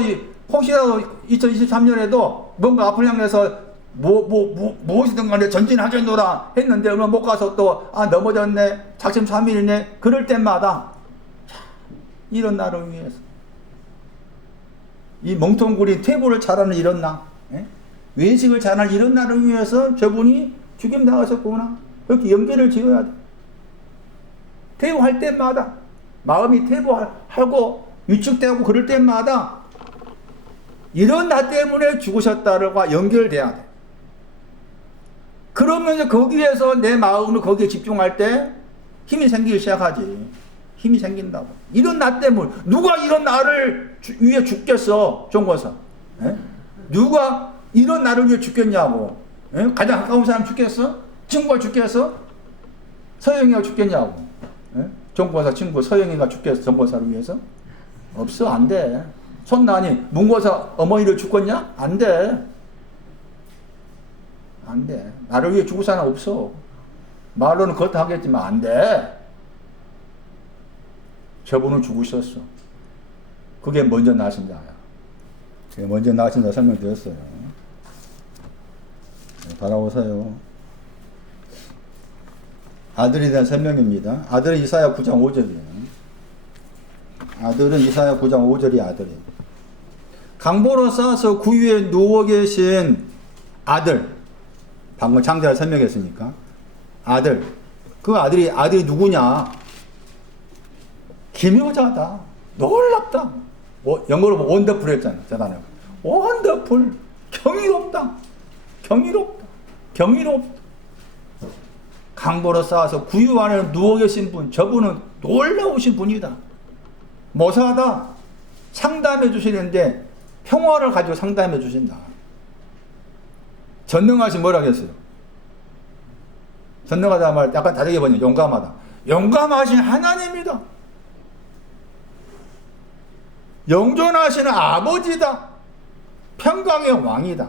2023년에도 뭔가 앞을 향해서 무엇이든 간에 전진하겠노라 했는데 얼마 못 가서 또 넘어졌네 작심 삼일이네 그럴 때마다 이런 나를 위해서 이 멍텅구리 퇴보를 잘하는 이런 나 외식을 잘하는 이런 나를 위해서 저분이 죽임 당하셨구나. 그렇게 연결을 지어야 돼. 퇴보할 때마다 마음이 퇴보하고 위축되고 그럴 때마다 이런 나 때문에 죽으셨다가 연결돼야 돼. 그러면 거기에서 내 마음을 거기에 집중할 때 힘이 생기기 시작하지. 힘이 생긴다고. 이런 나 때문에 누가 이런 나를 위해 죽겠어, 종거사. 누가 이런 나를 위해 죽겠냐고. 가장 가까운 사람 죽겠어? 친구가 죽겠어? 서영이가 죽겠냐고. 종거사 친구 서영이가 죽겠어, 종거사를 위해서? 없어, 안 돼. 손나니 문고사 어머니를 죽겠냐? 안 돼. 안 돼. 나를 위해 죽을 사람 없어. 말로는 그렇다 하겠지만 안 돼. 저분은 죽으셨어. 그게 먼저 나신 자야. 먼저 나신다 설명드렸어요. 바라보세요. 아들에 대한 설명입니다. 아들은 이사야 9장 5절이에요. 아들은 이사야 9장 5절이 아들이에요. 강보로 쌓아서 구유에 누워 계신 아들. 방금 장자를 설명했으니까. 아들. 그 아들이 누구냐? 기묘자다. 놀랍다. 영어로 보면 원더풀 했잖아. 저 단어. 원더풀. 경이롭다. 경이롭다. 경이롭다. 강보로 쌓아서 구유 안에 누워 계신 분. 저분은 놀라우신 분이다. 모사하다. 상담해 주시는데 평화를 가지고 상담해 주신다. 전능하신 뭐라고 했어요? 전능하다 말 약간 다르게 보니 용감하다. 용감하신 하나님이다. 영존하시는 아버지다. 평강의 왕이다.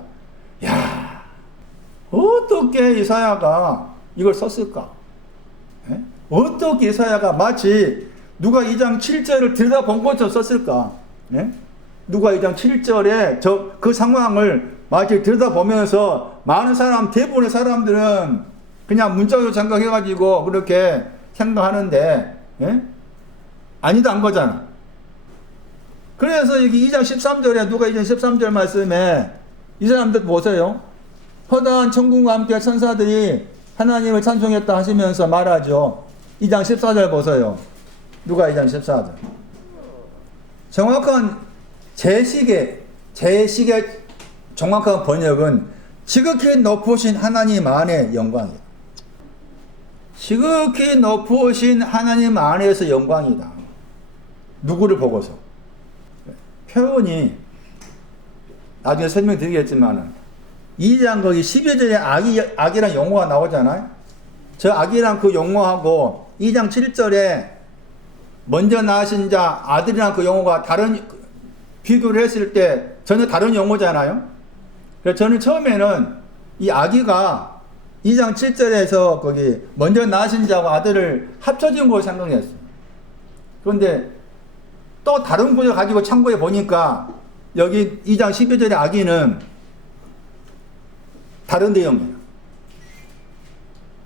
야, 어떻게 이사야가 이걸 썼을까? 에? 어떻게 이사야가 마치 누가 2장 7절을 들여다본 것처럼 썼을까? 에? 누가 2장 7절에 그 상황을 마치 들여다보면서 많은 사람, 대부분의 사람들은 그냥 문자로 생각해가지고 그렇게 생각하는데, 에? 아니다 한 거잖아. 그래서 여기 2장 13절에 누가 2장 13절 말씀에 이 사람들 보세요. 허다한 천군과 함께 천사들이 하나님을 찬송했다 하시면서 말하죠. 2장 14절 보세요. 누가 2장 14절. 정확한 제식의 정확한 번역은 지극히 높으신 하나님 안의 영광이다. 지극히 높으신 하나님 안에서 영광이다. 누구를 보고서? 표현이 나중에 설명드리겠지만은 2장 거기 12절에 악이란 용어가 나오잖아요. 저 악이란 그 용어하고 2장 7절에 먼저 나신 자 아들이란 그 용어가 비교를 했을 때 전혀 다른 용어잖아요. 그래서 저는 처음에는 이 아기가 2장 7절에서 거기 먼저 나신 자와 아들을 합쳐진 걸로 생각했어요. 그런데 또 다른 구절 가지고 참고해 보니까 여기 2장 12절의 아기는 다른 내용이에요.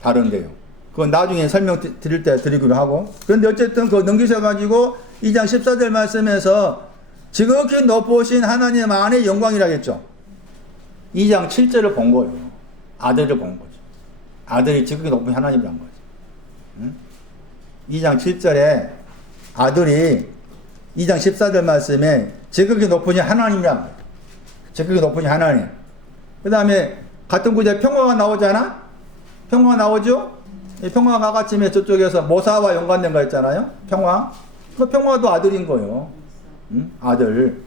다른 내용. 그건 나중에 설명 드릴 때 드리기로 하고. 그런데 어쨌든 그거 넘기셔가지고 2장 14절 말씀에서 지극히 높으신 하나님 안의 영광이라고 했죠. 2장 7절을 본 거예요. 아들을 본 거죠. 아들이 지극히 높은 하나님이란 거죠. 응? 2장 7절에 아들이 2장 14절 말씀에 지극히 높으신 하나님이란 거예요. 지극히 높으신 하나님. 그 다음에 같은 구절에 평화가 나오잖아? 평화가 나오죠? 이 평화가 아까쯤에 저쪽에서 모사와 연관된 거 있잖아요? 평화. 그 평화도 아들인 거예요. 응? 아들.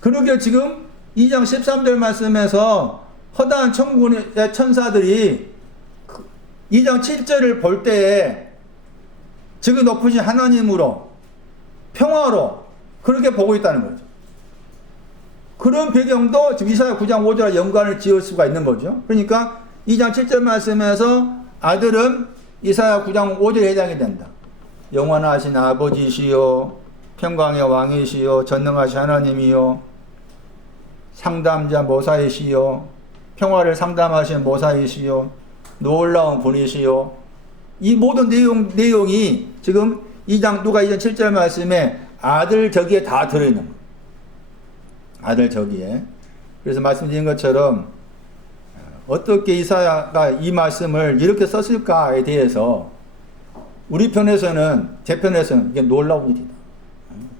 그러게 지금 2장 13절 말씀에서 허다한 천군의 천사들이 2장 7절을 볼 때에 지금 높으신 하나님으로 평화로 그렇게 보고 있다는 거죠. 그런 배경도 지금 이사야 9장 5절과 연관을 지을 수가 있는 거죠. 그러니까 2장 7절 말씀에서 아들은 이사야 9장 5절에 해당이 된다. 영원하신 아버지시요 평강의 왕이시요 전능하신 하나님이요 상담자 모사이시요 평화를 상담하신 모사이시요 놀라운 분이시요. 이 모든 내용이 지금 누가 2장 7절 말씀에 아들 저기에 다 들어있는 거예요. 아들 저기에. 그래서 말씀드린 것처럼 어떻게 이사야가 이 말씀을 이렇게 썼을까에 대해서 우리 편에서는, 제 편에서는 이게 놀라운 일이다.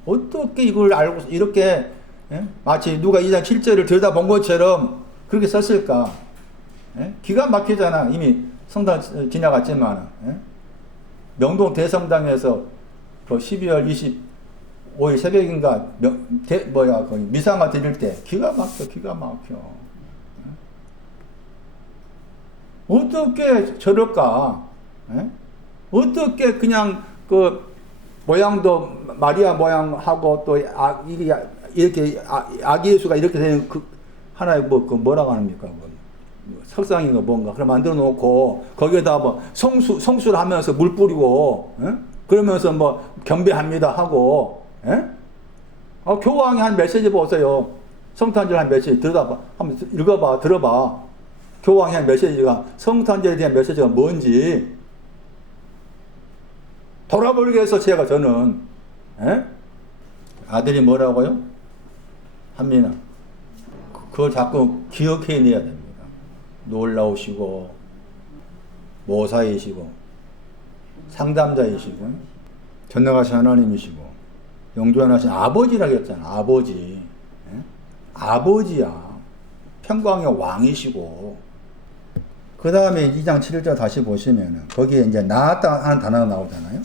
어떻게 이걸 알고 이렇게 마치 누가 2장 7절을 들여다본 것처럼 그렇게 썼을까? 기가 막히잖아. 이미 성당 지나갔지만 명동 대성당에서 그 12월 25일 새벽인가 거기 미상가 드릴 때 기가 막혀. 어떻게 저럴까? 어떻게 그냥 그 모양도 마리아 모양하고 또 이렇게 아기 예수가 이렇게 되는 그 하나의 뭐라고 합니까? 석상인가 뭔가 그걸 만들어 놓고 거기에다 뭐 성수를 하면서 물 뿌리고 그러면서 뭐 경배합니다 하고 교황이 한 메시지 보세요. 성탄절 한 메시지 들어봐. 한번 읽어봐. 들어봐. 교황이 한 메시지가, 성탄절에 대한 메시지가 뭔지 돌아보게 해서 저는 아들이 뭐라고요? 한민아, 그걸 자꾸 기억해내야 됩니다. 놀라우시고 모사이시고 상담자이시고 전능하신 하나님이시고 영존하신 아버지라고 했잖아. 아버지. 아버지야. 평강의 왕이시고. 그 다음에 2장 7절 다시 보시면은 거기에 이제 나았다 하는 단어가 나오잖아요.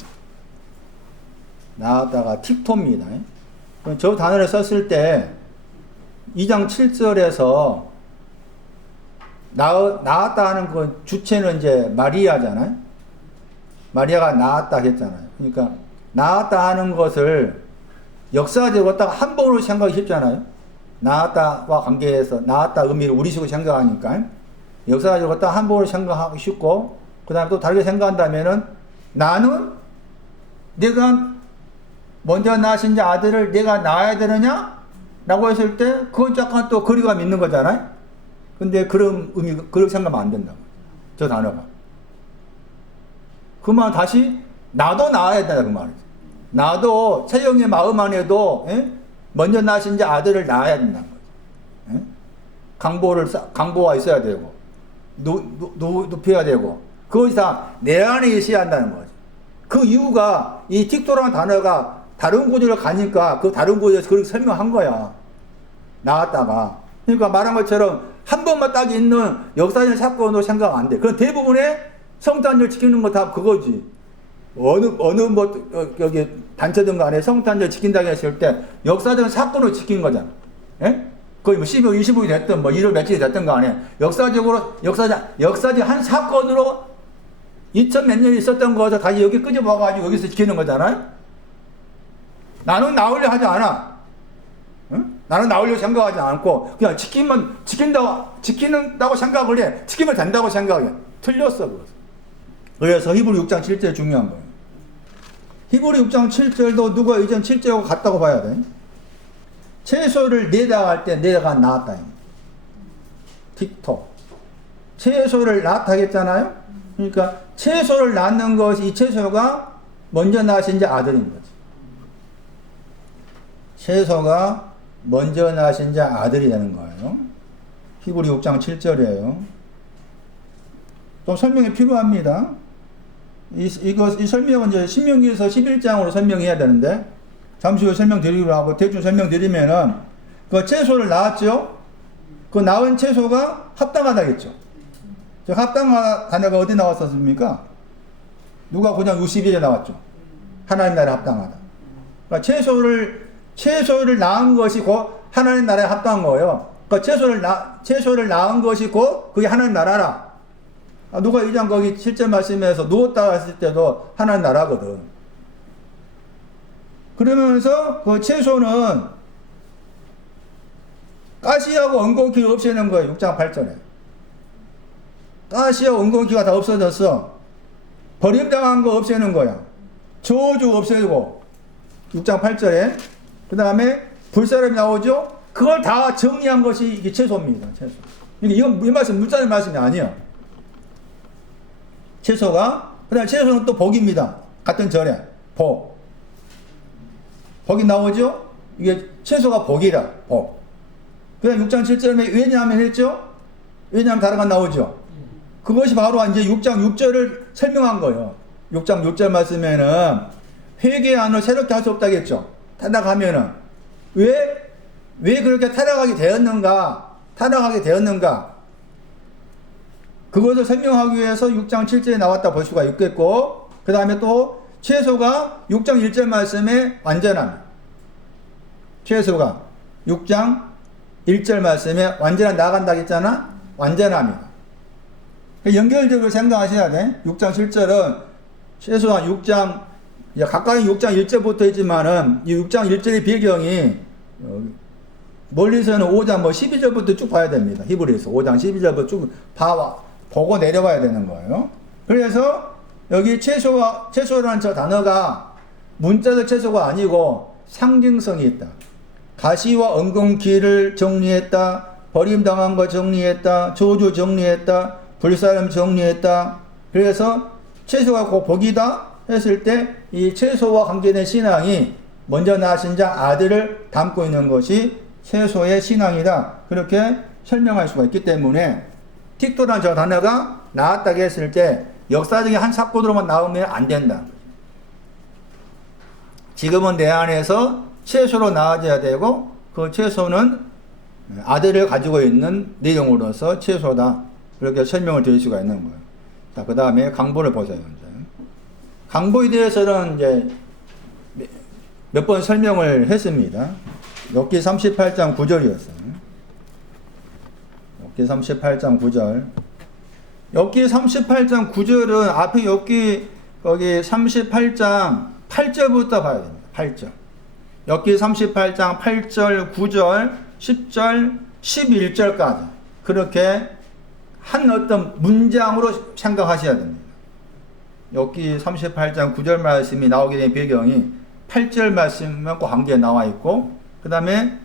나았다가 틱토입니다. 저 단어를 썼을 때 2장 7절에서 나았다 하는 그 주체는 이제 마리아잖아요. 마리아가 나았다 했잖아요. 그러니까 나았다 하는 것을 역사적으로 딱 한 번으로 생각하기 쉽잖아요. 나았다와 관계해서 나았다 의미를 우리식으로 생각하니까 역사적으로 딱 한 번으로 생각하기 쉽고, 그 다음에 또 다르게 생각한다면은 나는 내가 먼저 낳으신 아들을 내가 낳아야 되느냐? 라고 했을 때 그건 약간 또 거리감 있는 거잖아요. 근데 그런 의미, 그렇게 생각하면 안 된다고. 저 단어가. 그 말 다시 나도 낳아야 된다 그 말이죠. 나도 채영의 마음 안에도 먼저 낳으신 아들을 낳아야 된다는 거죠. 강보가 있어야 되고 높여야 되고 그것이 다 내 안에 있어야 한다는 거죠. 그 이유가 이 틱토라는 단어가 다른 구조를 가니까 그 다른 구조에서 그렇게 설명한 거야. 나왔다가. 그러니까 말한 것처럼 한 번만 딱 있는 역사적 사건으로 생각 안 돼. 그럼 대부분의 성탄절 지키는 거 다 그거지. 어느 여기 단체든 간에 성탄절 지킨다고 했을 때 역사적 사건으로 지킨 거잖아. 예? 거의 뭐 12월 25일이 됐든 뭐 1월 며칠이 됐든 간에 역사적 한 사건으로 2000 몇 년이 있었던 거에서 다시 여기 끄집어가지고 여기서 지키는 거잖아요. 나는 나오려 하지 않아. 응? 나는 나오려고 생각하지 않고 그냥 지킨다고 생각을 해. 지키면 된다고 생각해. 틀렸어. 그래서 히브리 6장 7절 중요한 거예요. 히브리 6장 7절도 누가 이전 7절하고 같다고 봐야 돼. 채소를 내다 할 때 내가 낳았다. 틱토. 채소를 낳았다 했잖아요. 그러니까 채소를 낳는 것이 이 채소가 먼저 낳으신 아들인 거지. 채소가 먼저 낳으신 아들이 되는 거예요. 히브리 6장 7절이에요. 또 설명이 필요합니다. 이 설명은 이제 신명기에서 11장으로 설명해야 되는데, 잠시 후에 설명드리기로 하고, 대충 설명드리면은, 그 채소를 낳았죠? 그 낳은 채소가 합당하다겠죠? 합당한 단어가 어디 나왔었습니까? 누가 그냥 62에 나왔죠? 하나님 나라에 합당하다. 그러니까 채소를 낳은 것이 곧 하나님 나라에 합당한 거예요. 그러니까 채소를 낳은 것이 곧 그게 하나님 나라라. 누가 2장 거기 7절 말씀에서 누웠다 했을 때도 하나님 나라거든. 그러면서 그 채소는 가시하고 엉겅퀴 없애는 거예요. 6장 8절에. 가시하고 엉겅퀴가 다 없어졌어. 버림당한 거 없애는 거야. 저주 없애고. 6장 8절에. 그 다음에 불사람이 나오죠? 그걸 다 정리한 것이 이게 채소입니다. 채소. 이건 이 말씀, 물자의 말씀이 아니에요. 채소가, 그 다음에 채소는 또 복입니다. 같은 절에. 복. 복이 나오죠? 이게 채소가 복이라. 복. 그 다음에 6장 7절에 왜냐하면 했죠? 왜냐하면 다른 건 나오죠? 그것이 바로 이제 6장 6절을 설명한 거예요. 6장 6절 말씀에는 회개안을 새롭게 할 수 없다겠죠? 타락하면은. 왜 그렇게 타락하게 되었는가? 그것을 설명하기 위해서 6장 7절에 나왔다 볼 수가 있겠고, 그 다음에 또 채소가 6장 1절 말씀에 완전함. 채소가 6장 1절 말씀에 완전한 나간다 했잖아? 완전함이다. 연결적으로 생각하셔야 돼. 6장 7절은 최소한 6장, 가까이 6장 1절부터 있지만은 이 6장 1절의 배경이 멀리서는 5장 12절부터 쭉 봐야 됩니다. 히브리서 5장 12절부터 쭉 보고 내려와야 되는 거예요. 그래서 여기 채소라는 저 단어가 문자적 채소가 아니고 상징성이 있다. 가시와 엉겅퀴를 정리했다. 버림당한 거 정리했다. 저주 정리했다. 불사름 정리했다. 그래서 채소가 꼭 복이다 했을 때 이 채소와 관계된 신앙이 먼저 나신 자 아들을 담고 있는 것이 채소의 신앙이다. 그렇게 설명할 수가 있기 때문에 틱도라는 저 단어가 나왔다고 했을 때 역사적인 한 사건으로만 나오면 안 된다. 지금은 내 안에서 채소로 나와져야 되고 그 채소는 아들을 가지고 있는 내용으로서 채소다. 그렇게 설명을 드릴 수가 있는 거예요. 자, 그 다음에 강보를 보세요. 이제. 강보에 대해서는 이제 몇 번 설명을 했습니다. 욥기 38장 9절이었어요. 욥기 38장 9절. 욥기 38장 9절은 앞에 욥기 거기 38장 8절부터 봐야 됩니다. 8절. 욥기 38장 8절, 9절, 10절, 11절까지 그렇게 한 어떤 문장으로 생각하셔야 됩니다. 욥기 38장 9절 말씀이 나오게 된 배경이 8절 말씀과 관계에 나와 있고 그 다음에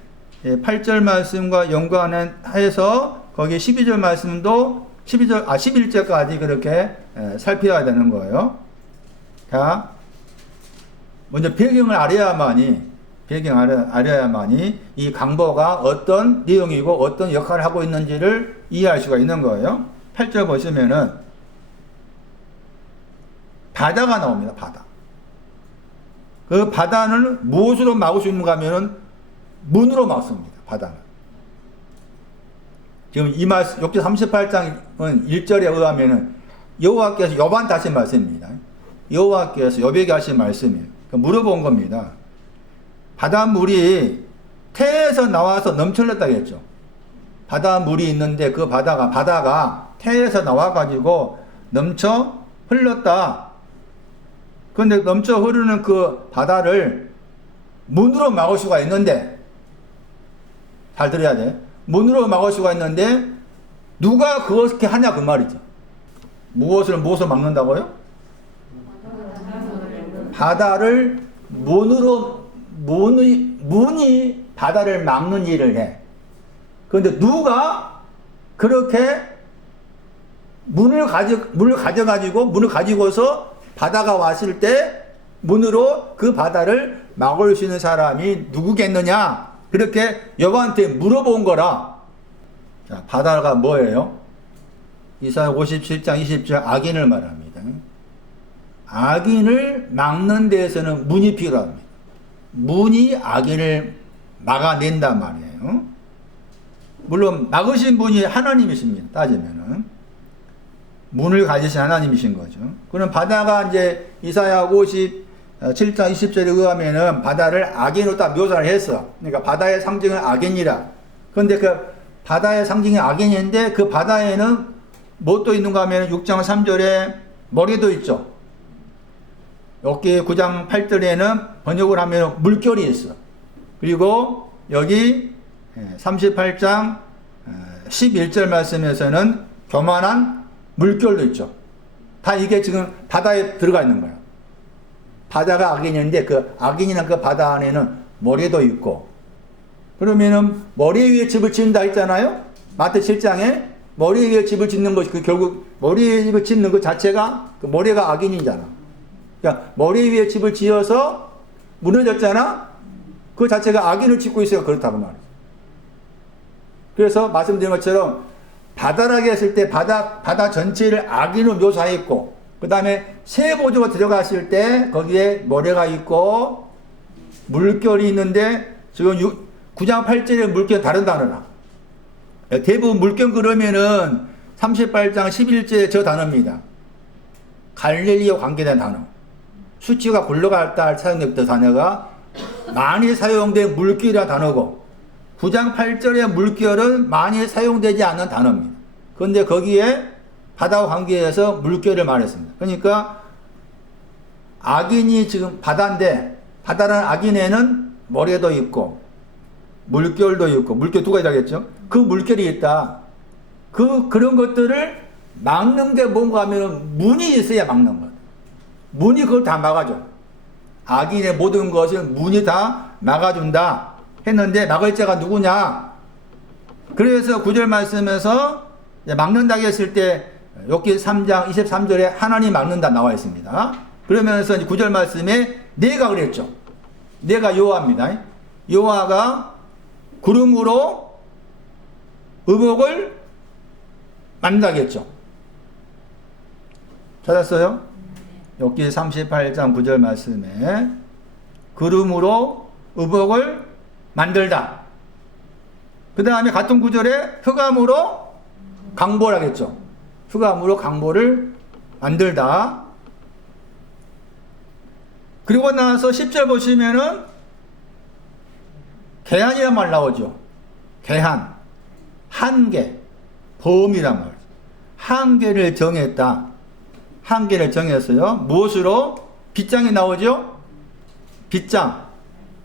8절 말씀과 연관해서 거기 12절 말씀도 11절까지 그렇게 살펴야 되는 거예요. 자, 먼저 배경을 알아야만이 이 강보가 어떤 내용이고 어떤 역할을 하고 있는지를 이해할 수가 있는 거예요. 8절 보시면은 바다가 나옵니다. 바다. 그 바다는 무엇으로 막을 수 있는가 하면은 문으로 막습니다. 바다는. 지금 이 말씀, 욥기 38장은 1절에 의하면은 여호와께서 욥한테 하신 말씀입니다. 여호와께서 욥에게 하신 말씀이에요. 물어본 겁니다. 바닷물이 태에서 나와서 넘쳐났다고 했죠. 바닷물이 있는데 그 바다가 태에서 나와가지고 넘쳐 흘렀다. 그런데 넘쳐 흐르는 그 바다를 문으로 막을 수가 있는데, 잘 들어야 돼. 문으로 막을 수가 있는데 누가 그렇게 하냐 그 말이죠. 무엇을 막는다고요? 바다를 문이 바다를 막는 일을 해. 그런데 누가 그렇게 문을 가져가지고서 바다가 왔을 때 문으로 그 바다를 막을 수 있는 사람이 누구겠느냐? 그렇게 여호와한테 물어본 거라. 자, 바다가 뭐예요? 이사야 57장 20절 악인을 말합니다. 악인을 막는 데에서는 문이 필요합니다. 문이 악인을 막아낸단 말이에요. 물론 막으신 분이 하나님이십니다. 따지면은 문을 가지신 하나님이신 거죠. 그럼 바다가 이제 이사야 57장 20절에 의하면은 바다를 악인으로 딱 묘사를 했어. 그러니까 바다의 상징은 악인이라. 그런데 그 바다의 상징이 악인인데 그 바다에는 무엇도 있는가 하면 6장 3절에 머리도 있죠. 여기 9장 8절에는 번역을 하면 물결이 있어. 그리고 여기 38장 11절 말씀에서는 교만한 물결도 있죠. 다 이게 지금 바다에 들어가 있는 거예요. 바다가 악인인데 그 악인이나 그 바다 안에는 모래도 있고, 그러면은 모래 위에 집을 짓는다 했잖아요. 마태 7장에 모래 위에 집을 짓는 것이 결국 모래 위에 집을 짓는 것 자체가 그 모래가 악인이잖아. 그러니까 모래 위에 집을 지어서 무너졌잖아. 그 자체가 악인을 짓고 있어요. 그렇다고 말이죠. 그래서 말씀드린 것처럼 바다라고 했을 때 바다 전체를 악인으로 묘사했고, 그 다음에 새 보조가 들어갔을 때 거기에 모래가 있고 물결이 있는데, 지금 9장 8절에 물결 다른 단어라. 대부분 물결 그러면은 38장 11절에 저 단어입니다. 갈릴리와 관계된 단어. 수치가 굴러갔다 사용됐던 단어가 많이 사용된 물결이라는 단어고, 9장 8절의 물결은 많이 사용되지 않는 단어입니다. 그런데 거기에 바다와 관계해서 물결을 말했습니다. 그러니까 악인이 지금 바다인데, 바다라는 악인에는 모래도 있고 물결도 있고, 물결 두 가지라겠죠. 그 물결이 있다. 그런 것들을 막는 게 뭔가 하면 문이 있어야 막는 거예요. 문이 그걸 다 막아줘. 악인의 모든 것을 문이 다 막아준다. 했는데 막을 자가 누구냐? 그래서 9절 말씀에서 막는다고 했을 때 욥기 3장 23절에 하나님 막는다 나와 있습니다. 그러면서 9절 말씀에 내가 그랬죠. 내가 여호와입니다. 여호와가 구름으로 의복을 만든다겠죠. 찾았어요? 욥기 38장 9절 말씀에 구름으로 의복을 만들다. 그 다음에 같은 구절에 흑암으로 강보라겠죠. 흑암으로 강보를 만들다. 그리고 나서 10절 보시면은 개한이란 말 나오죠. 개한, 한계, 범이란 말. 한계를 정했다. 한계를 정했어요. 무엇으로? 빗장이 나오죠. 빗장.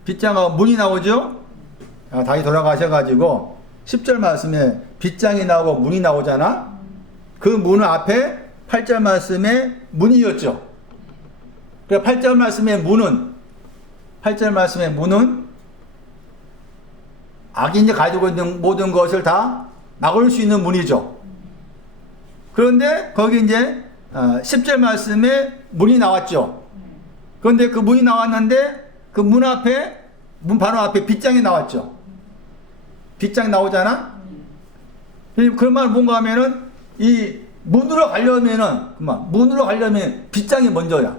빗장하고 문이 나오죠. 다시 돌아가셔가지고 10절 말씀에 빗장이 나오고 문이 나오잖아. 그 문 앞에 8절 말씀에 문이었죠. 그러니까 8절 말씀의 문은 악인이 가지고 있는 모든 것을 다 막을 수 있는 문이죠. 그런데 거기 이제 10절 말씀에 문이 나왔죠. 그런데 그 문이 나왔는데 그 문 바로 앞에 빗장이 나왔죠. 빗장이 나오잖아. 그런 말은 뭔가 하면은 이 문으로 가려면 빗장이 먼저야.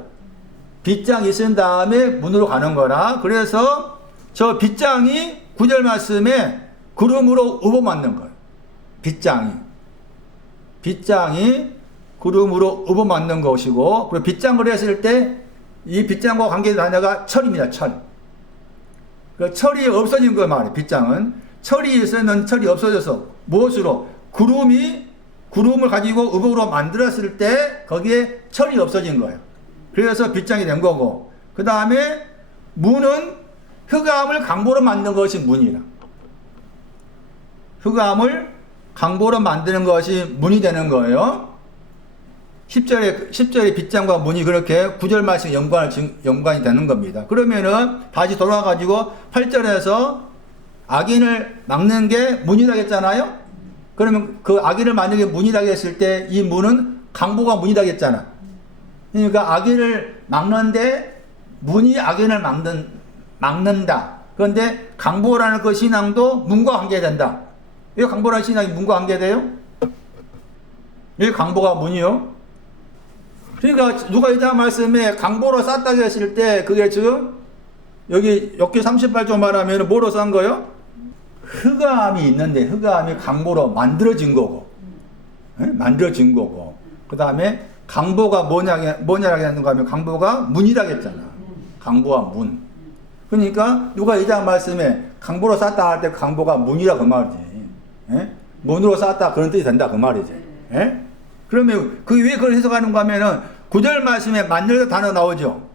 빗장이 있은 다음에 문으로 가는 거라. 그래서 저 빗장이 9절 말씀에 구름으로 의복 만든 거예요. 빗장이 구름으로 의복 만든 것이고, 그리고 빗장을 했을 때 이 빗장과 관계된 단어가 철입니다. 철. 그 철이 없어진 거 말이에요. 빗장은 철이 있었는 철이 없어져서 무엇으로? 구름을 가지고 의복으로 만들었을 때 거기에 철이 없어진 거예요. 그래서 빗장이 된 거고, 그 다음에 문은 흑암을 강보로 만든 것이 문이라. 흑암을 강보로 만드는 것이 문이 되는 거예요. 10절에 빗장과 문이 그렇게 9절 말씀 연관이 되는 겁니다. 그러면은 다시 돌아가지고 8절에서 악인을 막는 게 문이라고 했잖아요. 그러면 그 악인을 만약에 문이라고 했을 때 이 문은 강보가 문이라고 했잖아. 그러니까 악인을 막는데 문이 악인을 막는다. 그런데 강보라는 그 신앙도 문과 관계된다. 왜 강보라는 신앙이 문과 관계돼요? 왜 강보가 문이요? 그러니까 누가 이자 말씀에 강보로 쌌다고 했을 때 그게 지금 여기 욥기 38조 말하면 뭐로 싼 거요? 흑암이 있는데 흑암이 강보로 만들어진 거고, 만들어진 거고, 그 다음에 강보가 뭐냐라고 했는가 하면 강보가 문이라고 했잖아. 강보와 문. 그러니까 누가 이자 말씀에 강보로 쌌다 할 때 강보가 문이라 그 말이지. 문으로 쌌다 그런 뜻이 된다 그 말이지. 그러면 왜 그걸 해석하는가 하면은 9절 말씀에 만들다 단어 나오죠.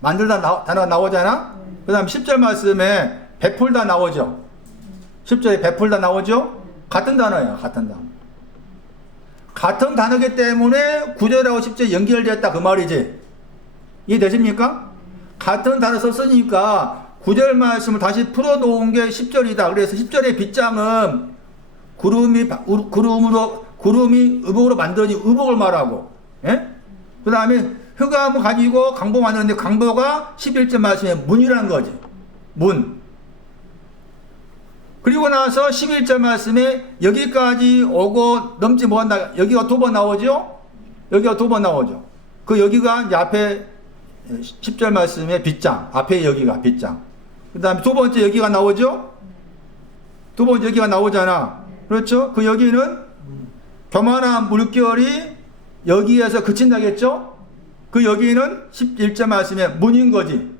만들다 단어 나오잖아. 그 다음 10절 말씀에 베풀다 나오죠. 10절에 베풀다 나오죠. 같은 단어예요. 같은 단어이기 때문에 9절하고 10절이 연결되었다 그 말이지. 이해되십니까? 같은 단어 썼으니까 9절 말씀을 다시 풀어놓은 게 10절이다. 그래서 10절의 빗장은 구름이 의복으로 만들어진 의복을 말하고, 그 다음에 흑암을 가지고 강보 만드는데 강보가 11절 말씀에 문이라는 거지. 문. 그리고 나서 11절 말씀에 여기까지 오고 넘지 못한다. 여기가 두 번 나오죠? 그 여기가 이제 앞에 10절 말씀에 빗장. 앞에 여기가 빗장. 그 다음에 두 번째 여기가 나오죠? 두 번째 여기가 나오잖아. 그렇죠? 그 여기는 교만한 물결이 여기에서 그친다겠죠? 그 여기는 11절 말씀에 문인 거지.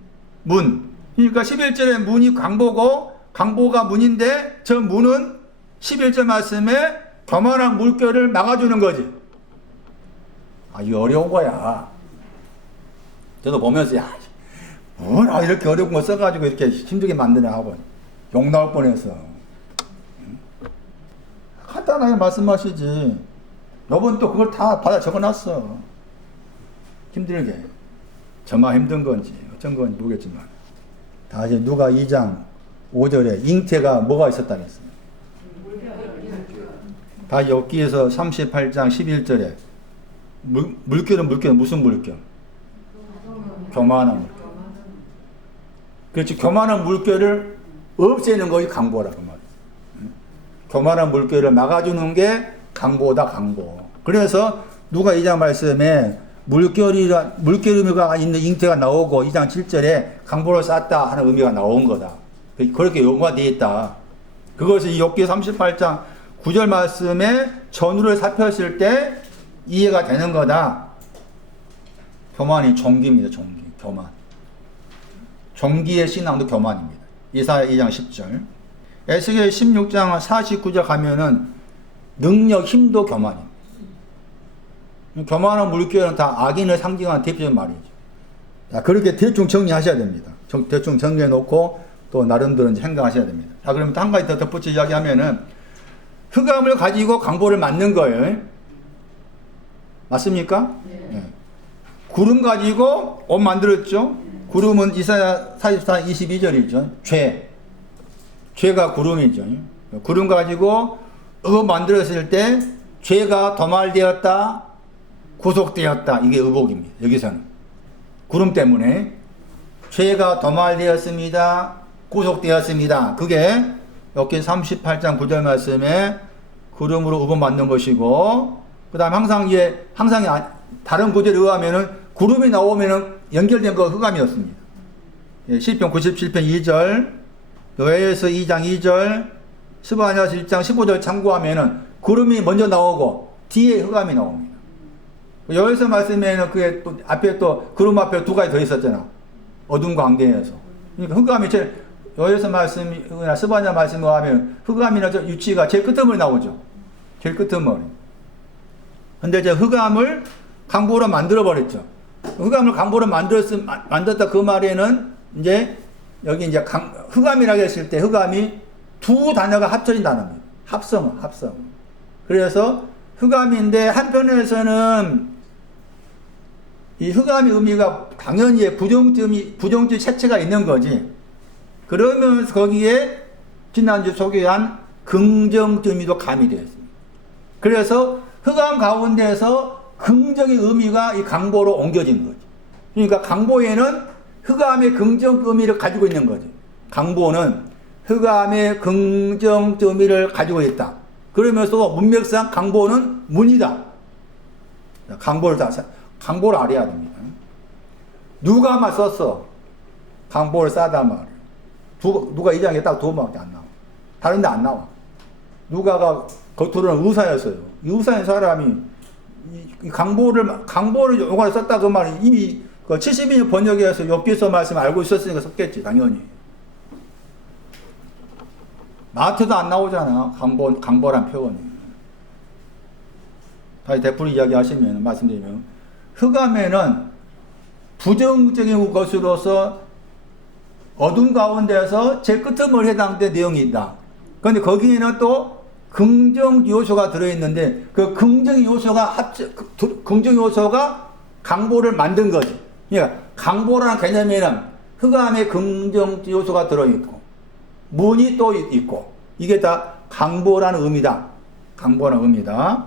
문. 그러니까 11절에 문이 강보고 강보가 문인데 저 문은 11절 말씀에 교만한 물결을 막아주는 거지. 이거 어려운 거야. 저도 보면서 뭐라 이렇게 어려운 거 써가지고 이렇게 힘들게 만드냐 하고 욕 나올 뻔했어. 간단하게 말씀하시지. 여러분 또 그걸 다 받아 적어놨어. 힘들게. 저만 힘든 건지 어쩐 건지 모르겠지만. 다시 누가 2장 5절에 잉태가 뭐가 있었다고 했어요? 다 엽기에서 38장 11절에 물결은 무슨 물결? 교만한 물결. 그렇지. 교만한 물결을 없애는 것이 강보라고 말이에요. 교만한 물결을 막아주는 게 강보. 그래서 누가 2장 말씀에 물결 의미가 있는 잉태가 나오고 2장 7절에 강보를 쌓았다 하는 의미가 나온 거다. 그렇게 용어가 되어 있다. 그것이 욥기 38장 9절 말씀에 전후를 살폈을 때 이해가 되는 거다. 교만이 종기입니다. 종기. 교만. 종기의 신앙도 교만입니다. 이사야 2장 10절. 에스겔 16장 49절 가면은 능력, 힘도 교만입니다. 교만한 물결은 다 악인을 상징하는 대표적인 말이죠. 자, 그렇게 대충 정리하셔야 됩니다. 대충 정리해 놓고 또 나름대로 행동하셔야 됩니다. 자, 그러면 한 가지 더 덧붙여 이야기하면은 흑암을 가지고 강보를 만든 거예요. 맞습니까? 네. 구름 가지고 옷 만들었죠. 구름은 이사야 44, 22절이죠. 죄가 구름이죠. 구름 가지고 의복 만들었을 때 죄가 도말되었다, 구속되었다. 이게 의복입니다. 여기서는 구름 때문에 죄가 도말되었습니다, 구속되었습니다. 그게 욥기 38장 9절 말씀에 구름으로 의복 만든 것이고, 그 다음 항상 다른 구절에 의하면은 구름이 나오면은 연결된 거 흑암이었습니다. 시편 97편 2절, 요엘서 2장 2절, 스바냐서 1장 15절 참고하면은 구름이 먼저 나오고 뒤에 흑암이 나옵니다. 요엘서 말씀에는 그게 또 앞에 또 구름 앞에 두 가지 더 있었잖아. 어둠과 광대에서. 그러니까 흑암이 요엘서 말씀이나 스바냐 말씀을 하면 흑암이나 저 유치가 제일 끝머리 나오죠. 제일 끝머리. 근데 이제 흑암을 강보로 만들어 버렸죠. 흑암을 강보로 만들었다 그 말에는 이제 여기 이제 흑암이라고 했을 때 흑암이 두 단어가 합쳐진 단어입니다. 합성. 그래서 흑암인데 한편에서는 이 흑암의 의미가 당연히 부정적 체체가 있는 거지. 그러면서 거기에 지난주 소개한 긍정적 의미도 가미되어 있습니다. 그래서 흑암 가운데서 긍정의 의미가 이 강보로 옮겨진 거지. 그러니까 강보에는 흑암의 긍정적 의미를 가지고 있는 거지. 강보는 흑암의 긍정적 의미를 가지고 있다. 그러면서 문맥상 강보는 문이다. 강보를 알아야 됩니다. 누가만 썼어. 강보를 싸다 말이야. 누가 이 장에 딱 두 번밖에 안 나와. 다른 데 안 나와. 누가가 겉으로는 의사였어요. 이 의사인 사람이 이 강보를 요관에 썼다 그 말이 이미 그 72년 번역에서 욥기서 말씀 알고 있었으니까 썼겠지, 당연히. 마태도 안 나오잖아, 강보란 표현이. 다시 되풀이 이야기 하시면, 말씀드리면, 흑암에는 부정적인 것으로서 어둠 가운데서 제일 끝머리에 해당된 내용이 있다. 그런데 거기에는 또 긍정 요소가 들어있는데, 그 긍정 요소가 강보를 만든 거지. 그러니까 강보라는 개념에는 흑암의 긍정 요소가 들어있고, 문이 또 있고, 이게 다 강보라는 의미다. 강보라는 의미다.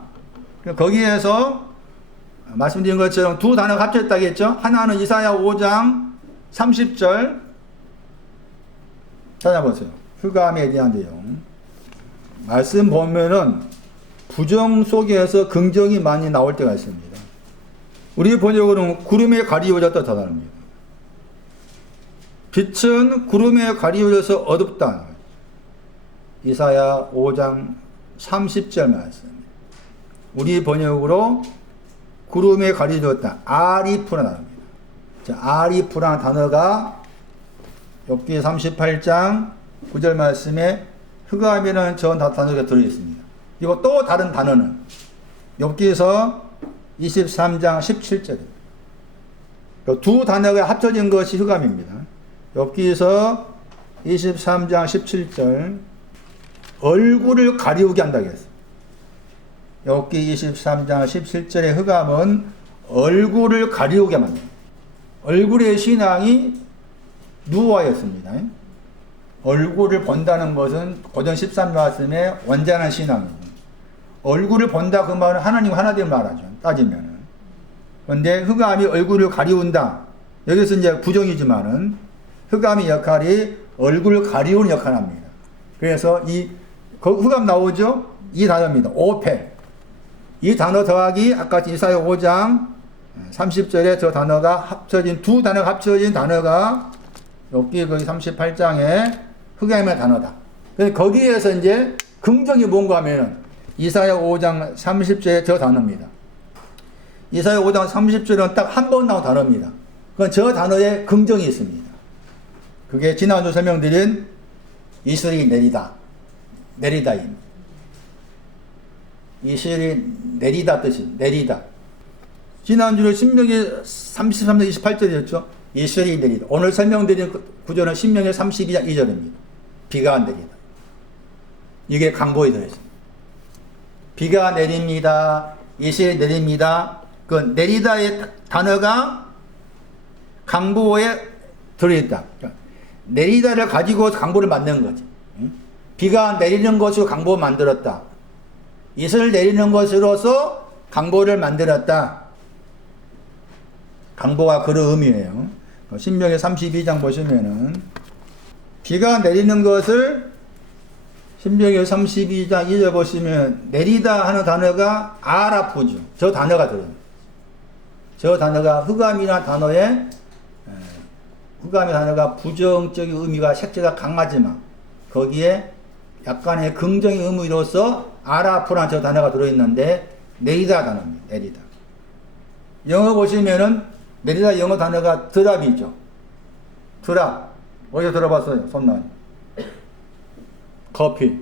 거기에서 말씀드린 것처럼 두 단어가 합쳤다고 했죠. 하나는 이사야 5장 30절 찾아보세요. 흑암에 대한 내용. 말씀 보면은 부정 속에서 긍정이 많이 나올 때가 있습니다. 우리 번역으로는 구름에 가리워졌다 단어입니다. 빛은 구름에 가리워져서 어둡다. 이사야 5장 30절 말씀. 우리 번역으로 구름에 가려졌다. 아리프라는 단어입니다. 자, 아리프라는 단어가 욥기 38장 9절 말씀에 흑암이라는 전 단어가 들어있습니다. 그리고 또 다른 단어는 욥기서 23장 17절입니다. 두 단어가 합쳐진 것이 흑암입니다. 욥기서 23장 17절 얼굴을 가리우게 한다고 했습니다. 욥기 23장 17절의 흑암은 얼굴을 가리우게 만듭니다. 얼굴의 신앙이 누워였습니다. 얼굴을 본다는 것은 고전 13말씀의 완전한 신앙이고, 얼굴을 본다 그 말은 하나님 하나됨 말하죠. 따지면은. 그런데 흑암이 얼굴을 가리운다. 여기서 이제 부정이지만은 흑암의 역할이 얼굴을 가리우는 역할을 합니다. 그래서 이 흑암 나오죠? 이 단어입니다. 오페. 이 단어 더하기 아까 이사야 5장 30절에 저 단어가 합쳐진 두 단어가 합쳐진 단어가 여기 거기 38장에 흑암의 단어다. 그래서 거기에서 이제 긍정이 뭔가 하면은 이사야 5장 30절에 저 단어입니다. 이사야 5장 30절은 딱 한 번 나온 단어입니다. 그건 저 단어에 긍정이 있습니다. 그게 지난주 설명드린 이슬이 내리다. 내리다임. 이슬이 내리다 뜻이 내리다. 지난주에 신명기 33장 28절이었죠. 이슬이 내리다. 오늘 설명드린 구절은 신명기 32장 2절입니다. 비가 내리다. 이게 강보에 들어있습니다. 비가 내립니다. 이슬이 내립니다. 그 내리다의 단어가 강보에 들어있다. 내리다를 가지고 강보를 만든 거지. 비가 내리는 것으로 강보를 만들었다. 이슬을 내리는 것으로서 강보를 만들었다. 강보가 그런 의미예요. 신명기 32장 보시면은 비가 내리는 것을 신명기 32장 2절 보시면 내리다 하는 단어가 아라푸죠. 저 단어가 들어요. 저 단어가 흑암이라는 단어에 흑암의 단어가 부정적인 의미가 색채가 강하지만 거기에 약간의 긍정의 의미로서 아라푸라는 저 단어가 들어있는데 내리다 단어입니다. 내리다. 영어 보시면은 내리다 영어 단어가 드랍이죠. 드랍. 어디서 들어봤어요? 손난. 커피.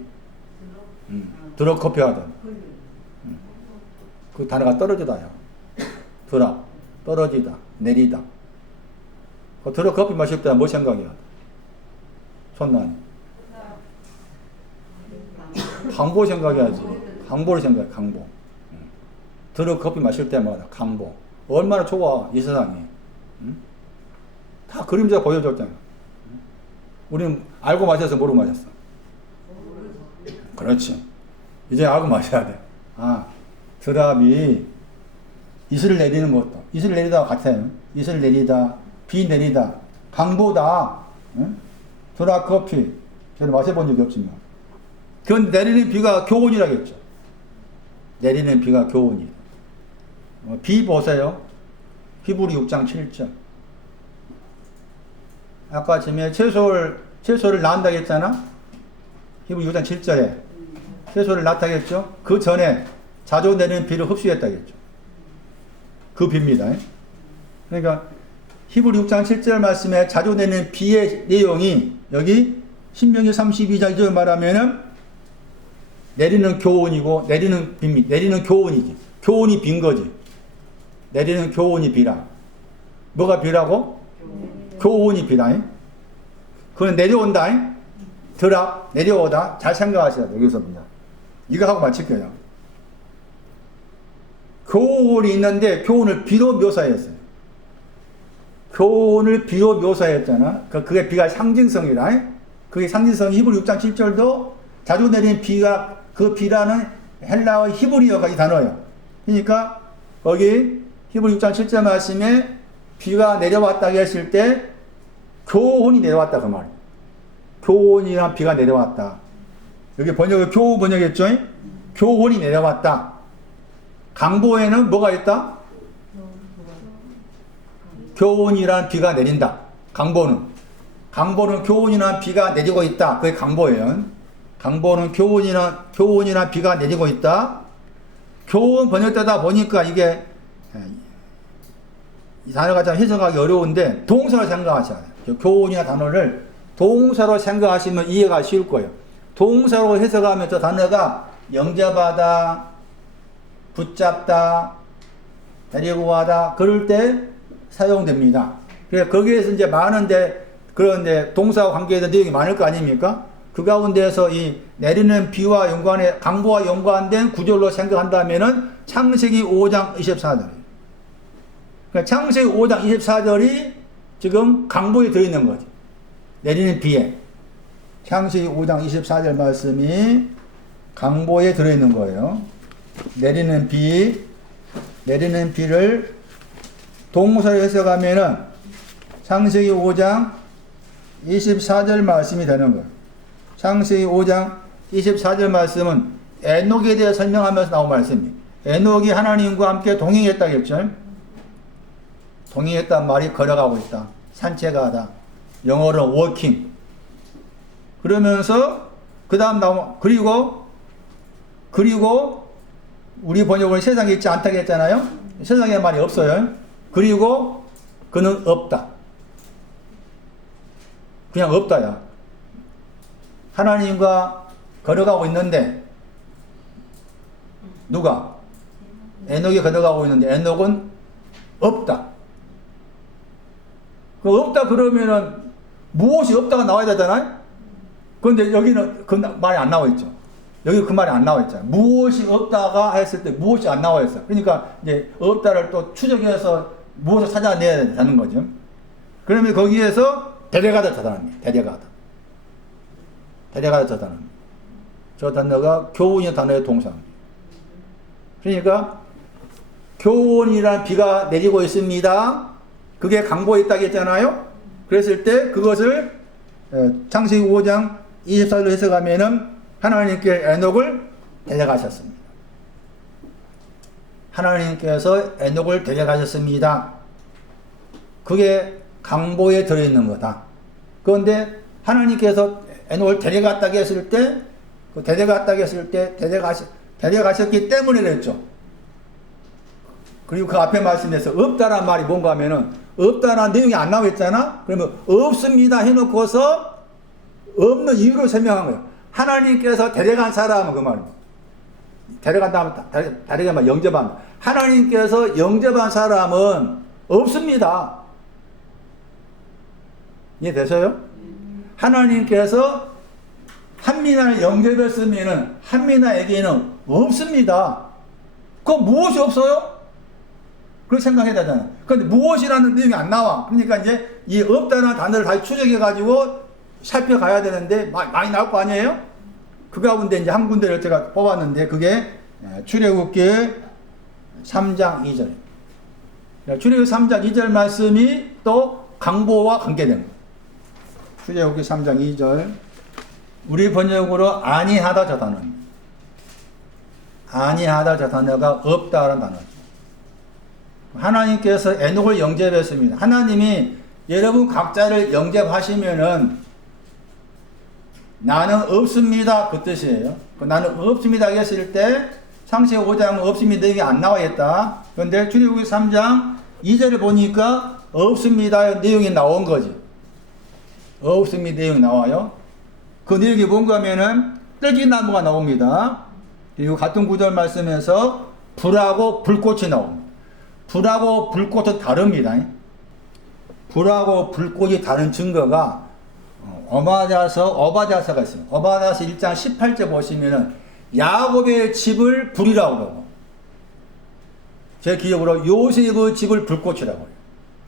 드럽 커피 하던. 그 단어가 떨어지다요. 드랍. 떨어지다. 내리다. 그 드럽 커피 마실 때 뭐 생각이야? 손난. 강보 생각해야지. 강보를 생각해. 강보. 드럽 커피 마실 때마다 강보. 얼마나 좋아 이 세상이. 다 그림자 보여줬잖아. 우리는 알고 마셔서 모르고 마셨어. 그렇지. 이제 알고 마셔야 돼. 아, 드랍이 이슬을 내리는 것도 이슬을 내리다 같아요. 이슬을 내리다, 비 내리다, 강보다. 드랍 커피 저는 마셔본 적이 없지만 그건 내리는 비가 교훈이라겠죠. 내리는 비가 교훈이. 비 보세요. 히브리 6장 7절. 아까 전에 채소를 낳는다고 했잖아. 히브리 6장 7절에 채소를 낳다고 했죠. 그 전에 자주 내리는 비를 흡수했다고 했죠. 그 비입니다. 그러니까 히브리 6장 7절 말씀에 자주 내리는 비의 내용이 여기 신명기 32장 2절 말하면은 내리는 교훈이고 내리는 비입니다. 내리는 교훈이지. 교훈이 빈 거지. 내리는 교훈이 비라. 뭐가 비라고? 교훈이 비라. 그건 내려온다. 드랍, 내려오다. 잘 생각하셔야 돼요. 여기서입니다. 이거 하고 마칠게요. 교훈이 있는데 교훈을 비로 묘사했어요. 교훈을 비로 묘사했잖아. 그게 비가 상징성이라. 그게 상징성이 히브리 6장 7절도 자주 내리는 비가 그 비라는 헬라어 히브리어가 이 단어예요. 그러니까 거기 히브리 6장 7절 말씀에 비가 내려왔다고 했을 때 교훈이 내려왔다 그 말이에요. 교훈이란 비가 내려왔다. 여기 번역을 교훈 번역했죠? 교훈이 내려왔다. 강보에는 뭐가 있다? 교훈이란 비가 내린다. 강보는 교훈이란 비가 내리고 있다. 그게 강보예요. 강보는 교훈이란 비가 내리고 있다. 교훈 번역되다 보니까 이게 이 단어가 좀 해석하기 어려운데 동사로 생각하셔야 돼요. 교훈이나 단어를 동사로 생각하시면 이해가 쉬울 거예요. 동사로 해석하면 저 단어가 영접하다, 붙잡다, 데리고 가다 그럴 때 사용됩니다. 그래서 거기에서 이제 많은데 그런데 동사와 관계된 내용이 많을 거 아닙니까? 그 가운데서 이 내리는 비와 연관해 강보와 연관된 구절로 생각한다면은 창세기 5장 24절. 그러니까 창세기 5장 24절이 지금 강보에 들어있는 거지. 내리는 비에. 창세기 5장 24절 말씀이 강보에 들어있는 거예요. 내리는 비를 동사로 해석하면은 창세기 5장 24절 말씀이 되는 거예요. 창세기 5장 24절 말씀은 에녹에 대해 설명하면서 나온 말씀이에요. 에녹이 하나님과 함께 동행했다겠죠. 동행했단 말이 걸어가고 있다. 산책하다. 영어로 워킹. 그러면서 그 다음 나오면 그리고 우리 번역은 세상에 있지 않다고 했잖아요. 세상에 말이 없어요. 그리고 그는 없다. 그냥 없다야. 하나님과 걸어가고 있는데 누가? 에녹이 걸어가고 있는데 에녹은 없다. 그 없다 그러면은 무엇이 없다가 나와야 되잖아요. 그런데 여기는 그 말이 안 나와 있죠. 여기 그 말이 안 나와 있잖아요. 무엇이 없다가 했을 때 무엇이 안 나와 있어. 그러니까 이제 없다를 또 추적해서 무엇을 찾아내야 되는 거죠. 그러면 거기에서 데려가다 저단합니다. 데려가다 저단합니다. 저 단어가 교훈이라는 단어의 동사입니다. 그러니까 교훈이란 비가 내리고 있습니다. 그게 강보에 있다고 했잖아요. 그랬을 때 그것을 창세기 5장 24절로 해석하면은 하나님께 에녹을 데려가셨습니다. 하나님께서 에녹을 데려가셨습니다. 그게 강보에 들어있는 거다. 그런데 하나님께서 에녹을 데려갔다고 했을 때, 데려가셨기 때문에 그랬죠. 그리고 그 앞에 말씀에서 없다란 말이 뭔가 하면은, 없다라는 내용이 안 나와 있잖아? 그러면 없습니다 해놓고서 없는 이유를 설명한 거예요. 하나님께서 데려간 사람은 그 말입니다. 데려가면 영접한. 하나님께서 영접한 사람은 없습니다. 이해되세요? 하나님께서 한민아를 영접했으면 한민아에게는 없습니다. 그거 무엇이 없어요? 그렇게 생각해야 되잖아요. 그런데 무엇이라는 내용이 안 나와. 그러니까 이제 이 없다는 단어를 다시 추적해가지고 살펴가야 되는데 많이 나올 거 아니에요? 그 가운데 이제 한 군데를 제가 뽑았는데 그게 출애굽기 3장 2절. 출애굽기 3장 2절 말씀이 또 강보와 관계됩니다. 출애굽기 3장 2절. 우리 번역으로 아니하다 저 단어입니다. 아니하다 저 단어가 없다라는 단어죠. 하나님께서 에녹을 영접했습니다. 하나님이 여러분 각자를 영접하시면은 나는 없습니다 그 뜻이에요. 나는 없습니다 했을 때 창세기 5장은 없습니다 내용이 안 나와있다. 그런데 출애굽기 3장 2절을 보니까 없습니다 내용이 나온 거지. 없습니다 내용이 나와요. 그 내용이 뭔가 하면은 떨기나무가 나옵니다. 그리고 같은 구절 말씀에서 불하고 불꽃이 나옵니다. 불하고 불꽃은 다릅니다. 불하고 불꽃이 다른 증거가 어바댜서가 있어요. 어바댜서 1장 18절 보시면은 야곱의 집을 불이라고 하고 제 기억으로 요셉의 집을 불꽃이라고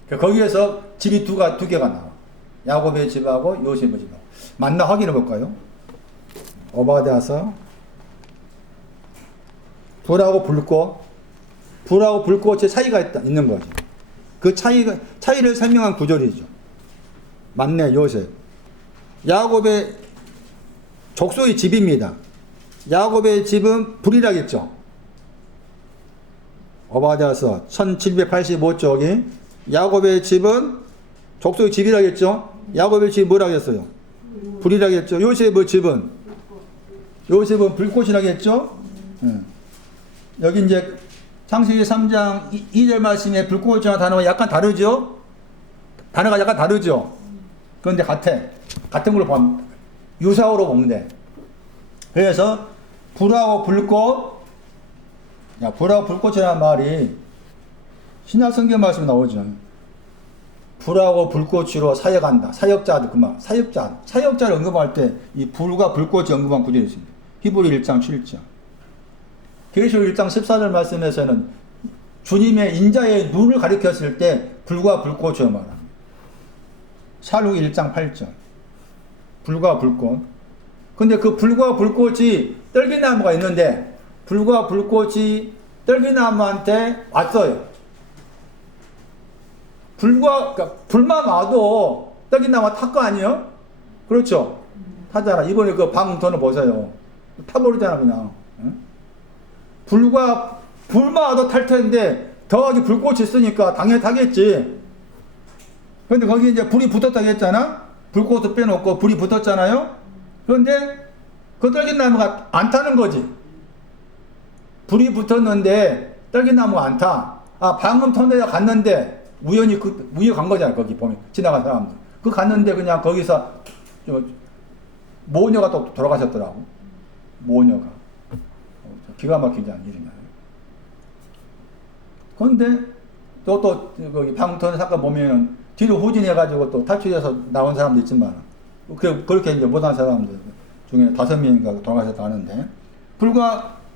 해요. 거기에서 집이 두 개가 나와. 야곱의 집하고 요셉의 집하고. 맞나 확인해 볼까요? 어바댜서 불하고 불꽃의 차이가 있는 거죠. 그 차이를 설명한 구절이죠. 맞네, 요셉. 야곱의 족속의 집입니다. 야곱의 집은 불이라겠죠. 어바댜서 1785쪽이 야곱의 집은 족속의 집이라겠죠. 야곱의 집이 뭐라겠어요? 불이라겠죠. 요셉의 집은 불꽃이라겠죠. 여기 이제 창세기 3장 2절 말씀에 불꽃이라는 단어가 약간 다르죠. 단어가 약간 다르죠. 그런데 같은 걸로 보면 유사어로 보면 돼. 그래서 불하고 불꽃이라는 말이 신약 성경 말씀에 나오죠. 불하고 불꽃으로 사역한다. 사역자들 그 말. 사역자를 언급할 때 이 불과 불꽃이 언급한 구절이 있습니다. 히브리 1장 7절. 계시록 1장 14절 말씀에서는 주님의 인자의 눈을 가리켰을 때 불과 불꽃으로 말합니다. 사록 1장 8절. 불과 불꽃. 근데 그 불과 불꽃이 떨기나무가 있는데 불과 불꽃이 떨기나무한테 왔어요. 그러니까 불만 와도 떨기나무가 탈 거 아니에요? 그렇죠? 타잖아. 이번에 그 방턴을 보세요. 타버리잖아 그냥. 응? 불만 와도 탈 텐데 더하기 불꽃이 있으니까 당연히 타겠지. 근데 거기 이제 불이 붙었다고 했잖아? 불꽃을 빼놓고 불이 붙었잖아요? 그런데 그 떨기나무가 안 타는 거지. 불이 붙었는데 떨기나무가 안 타. 아, 방금 터널에 갔는데 우연히 간 거잖아. 거기 보면 지나간 사람들. 그 갔는데 그냥 거기서 모녀가 또 돌아가셨더라고. 모녀가. 기가 막히지 않니? 그런데 또 거기 방턴 사건 보면 뒤로 후진해가지고 또 탈출해서 나온 사람도 있지만 그렇게 이제 못한 사람들 중에 5명인가 돌아가셨다 하는데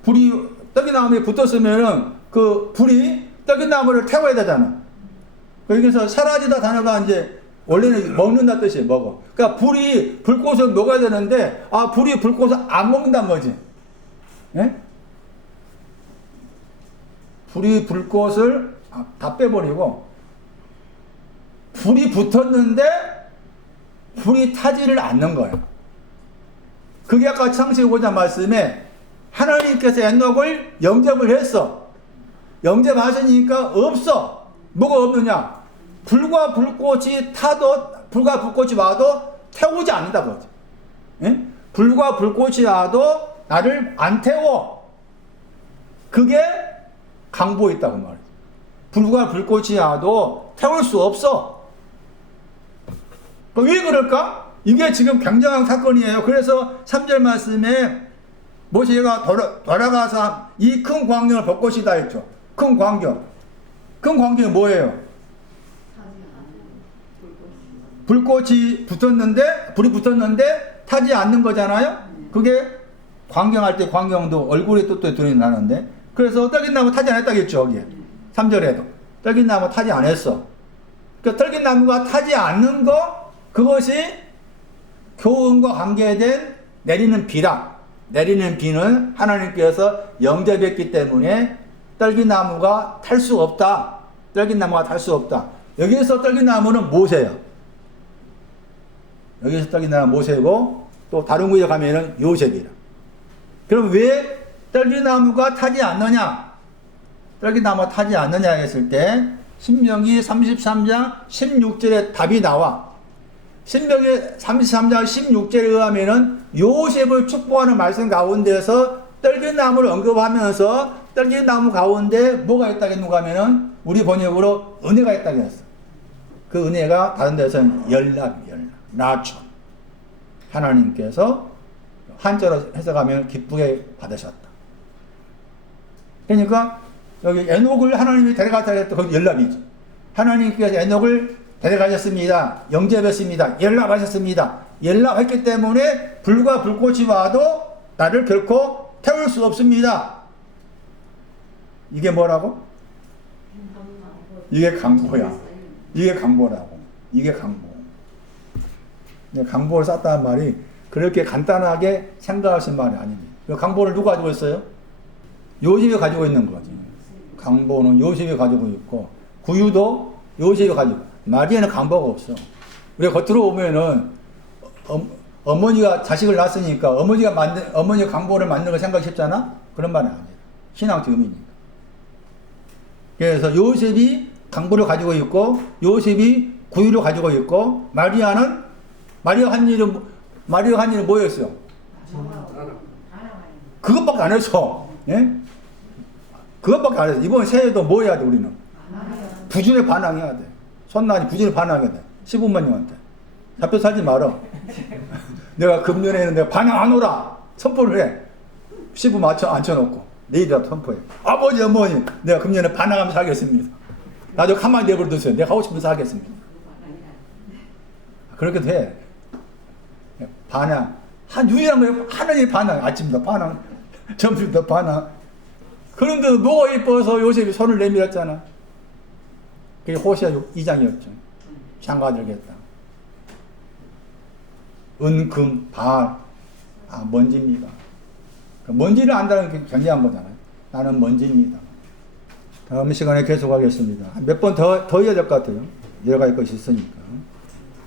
불이 떡이나무에 붙었으면은 그 불이 떡이나무를 태워야 되잖아. 여기서 사라지다 단어가 이제 원래는 먹는다 뜻이에요. 먹어. 그러니까 불꽃을 먹어야 되는데 불이 불꽃을 안 먹는다는 거지. 예? 불이 불꽃을 다 빼버리고 불이 붙었는데 불이 타지를 않는 거예요. 그게 아까 창세기 5장 말씀에 하나님께서 엔녹을 영접을 했어. 영접하시니까 없어. 뭐가 없느냐? 불과 불꽃이 와도 태우지 않는다 거지. 예? 불과 불꽃이 와도 나를 안 태워. 그게 강보에 있다고 말이야. 불과 불꽃이 와도 태울 수 없어. 왜 그럴까? 이게 지금 굉장한 사건이에요. 그래서 3절 말씀에 모세가 돌아가서 이 큰 광경을 볼 것이다 했죠. 큰 광경. 큰 광경이 뭐예요? 불이 붙었는데 타지 않는 거잖아요? 그게 광경할 때 광경도 얼굴에 또 드러나는데 그래서 떨긴나무 타지 않았다겠죠, 여기에. 3절에도. 떨긴나무 타지 않았어. 그러니까 떨긴나무가 타지 않는 거, 그것이 교훈과 관계된 내리는 비다. 내리는 비는 하나님께서 영접했기 때문에 떨기나무가 탈 수 없다. 떨기나무가 탈 수 없다. 여기에서 떨기나무는 모세예요. 여기서 떨기나무는 모세고 또 다른 곳에 가면은 요셉이라. 그럼 왜 떨기나무가 타지 않느냐? 떨기나무가 타지 않느냐 했을 때 신명기 33장 16절에 답이 나와. 신명기 33장 16절에 의하면은 요셉을 축복하는 말씀 가운데서 떨기나무를 언급하면서 떨기나무 가운데 뭐가 있다겠는가 하면은 우리 번역으로 은혜가 있다고 했어. 그 은혜가 다른 데서는 열납. 나촌. 하나님께서 한자로 해석하면 기쁘게 받으셨다. 그러니까 여기 에녹을 하나님이 데려갔다 했던 거기 연락이죠. 하나님께서 에녹을 데려가셨습니다. 영접했습니다. 연락하셨습니다. 연락했기 때문에 불과 불꽃이 와도 나를 결코 태울 수 없습니다. 이게 뭐라고? 이게 강보야. 이게 강보라고. 이게 강보. 강보를 썼다는 말이 그렇게 간단하게 생각하신 말이 아닙니다. 강보를 누가 가지고 있어요? 요셉이 가지고 있는 거지. 강보는 요셉이 가지고 있고 구유도 요셉이 가지고 있고 마리아는 강보가 없어. 우리가 겉으로 보면은 어머니가 자식을 낳았으니까 어머니가 강보를 만드는 거 생각이 쉽잖아? 그런 말은 아니에요. 신앙 지음이니까. 그래서 요셉이 강보를 가지고 있고 요셉이 구유를 가지고 있고 마리아가 한 일은 뭐였어요? 그것밖에 안 했어. 예? 그것밖에 안 했어. 이번 새해도 뭐 해야 돼, 우리는? 부준에 반항해야 돼. 손난이 부준에 반항해야 돼. 시부모님한테. 잡혀 살지 말어. 내가 금년에는 내가 반항하노라. 선포를 해. 시부 앉혀놓고. 내일이라도 선포해. 아버지, 어머니, 내가 금년에 반항하면서 살겠습니다. 나도 가만히 내버려두세요. 내가 하고 싶어서 하겠습니다. 그렇게도 해. 반항. 유일한 거예요. 하나님이 반항. 아침부터 반항. 점심부터 반항. 그런데도 뭐가 이뻐서 요셉이 손을 내밀었잖아. 그게 호시아 2장이었죠. 장가들겠다. 은, 금, 발. 아, 먼지입니다. 먼지를 안다는 게 굉장한 거잖아요. 나는 먼지입니다. 다음 시간에 계속하겠습니다. 몇 번 더 해야 될 것 같아요. 여러 가지 것이 있으니까.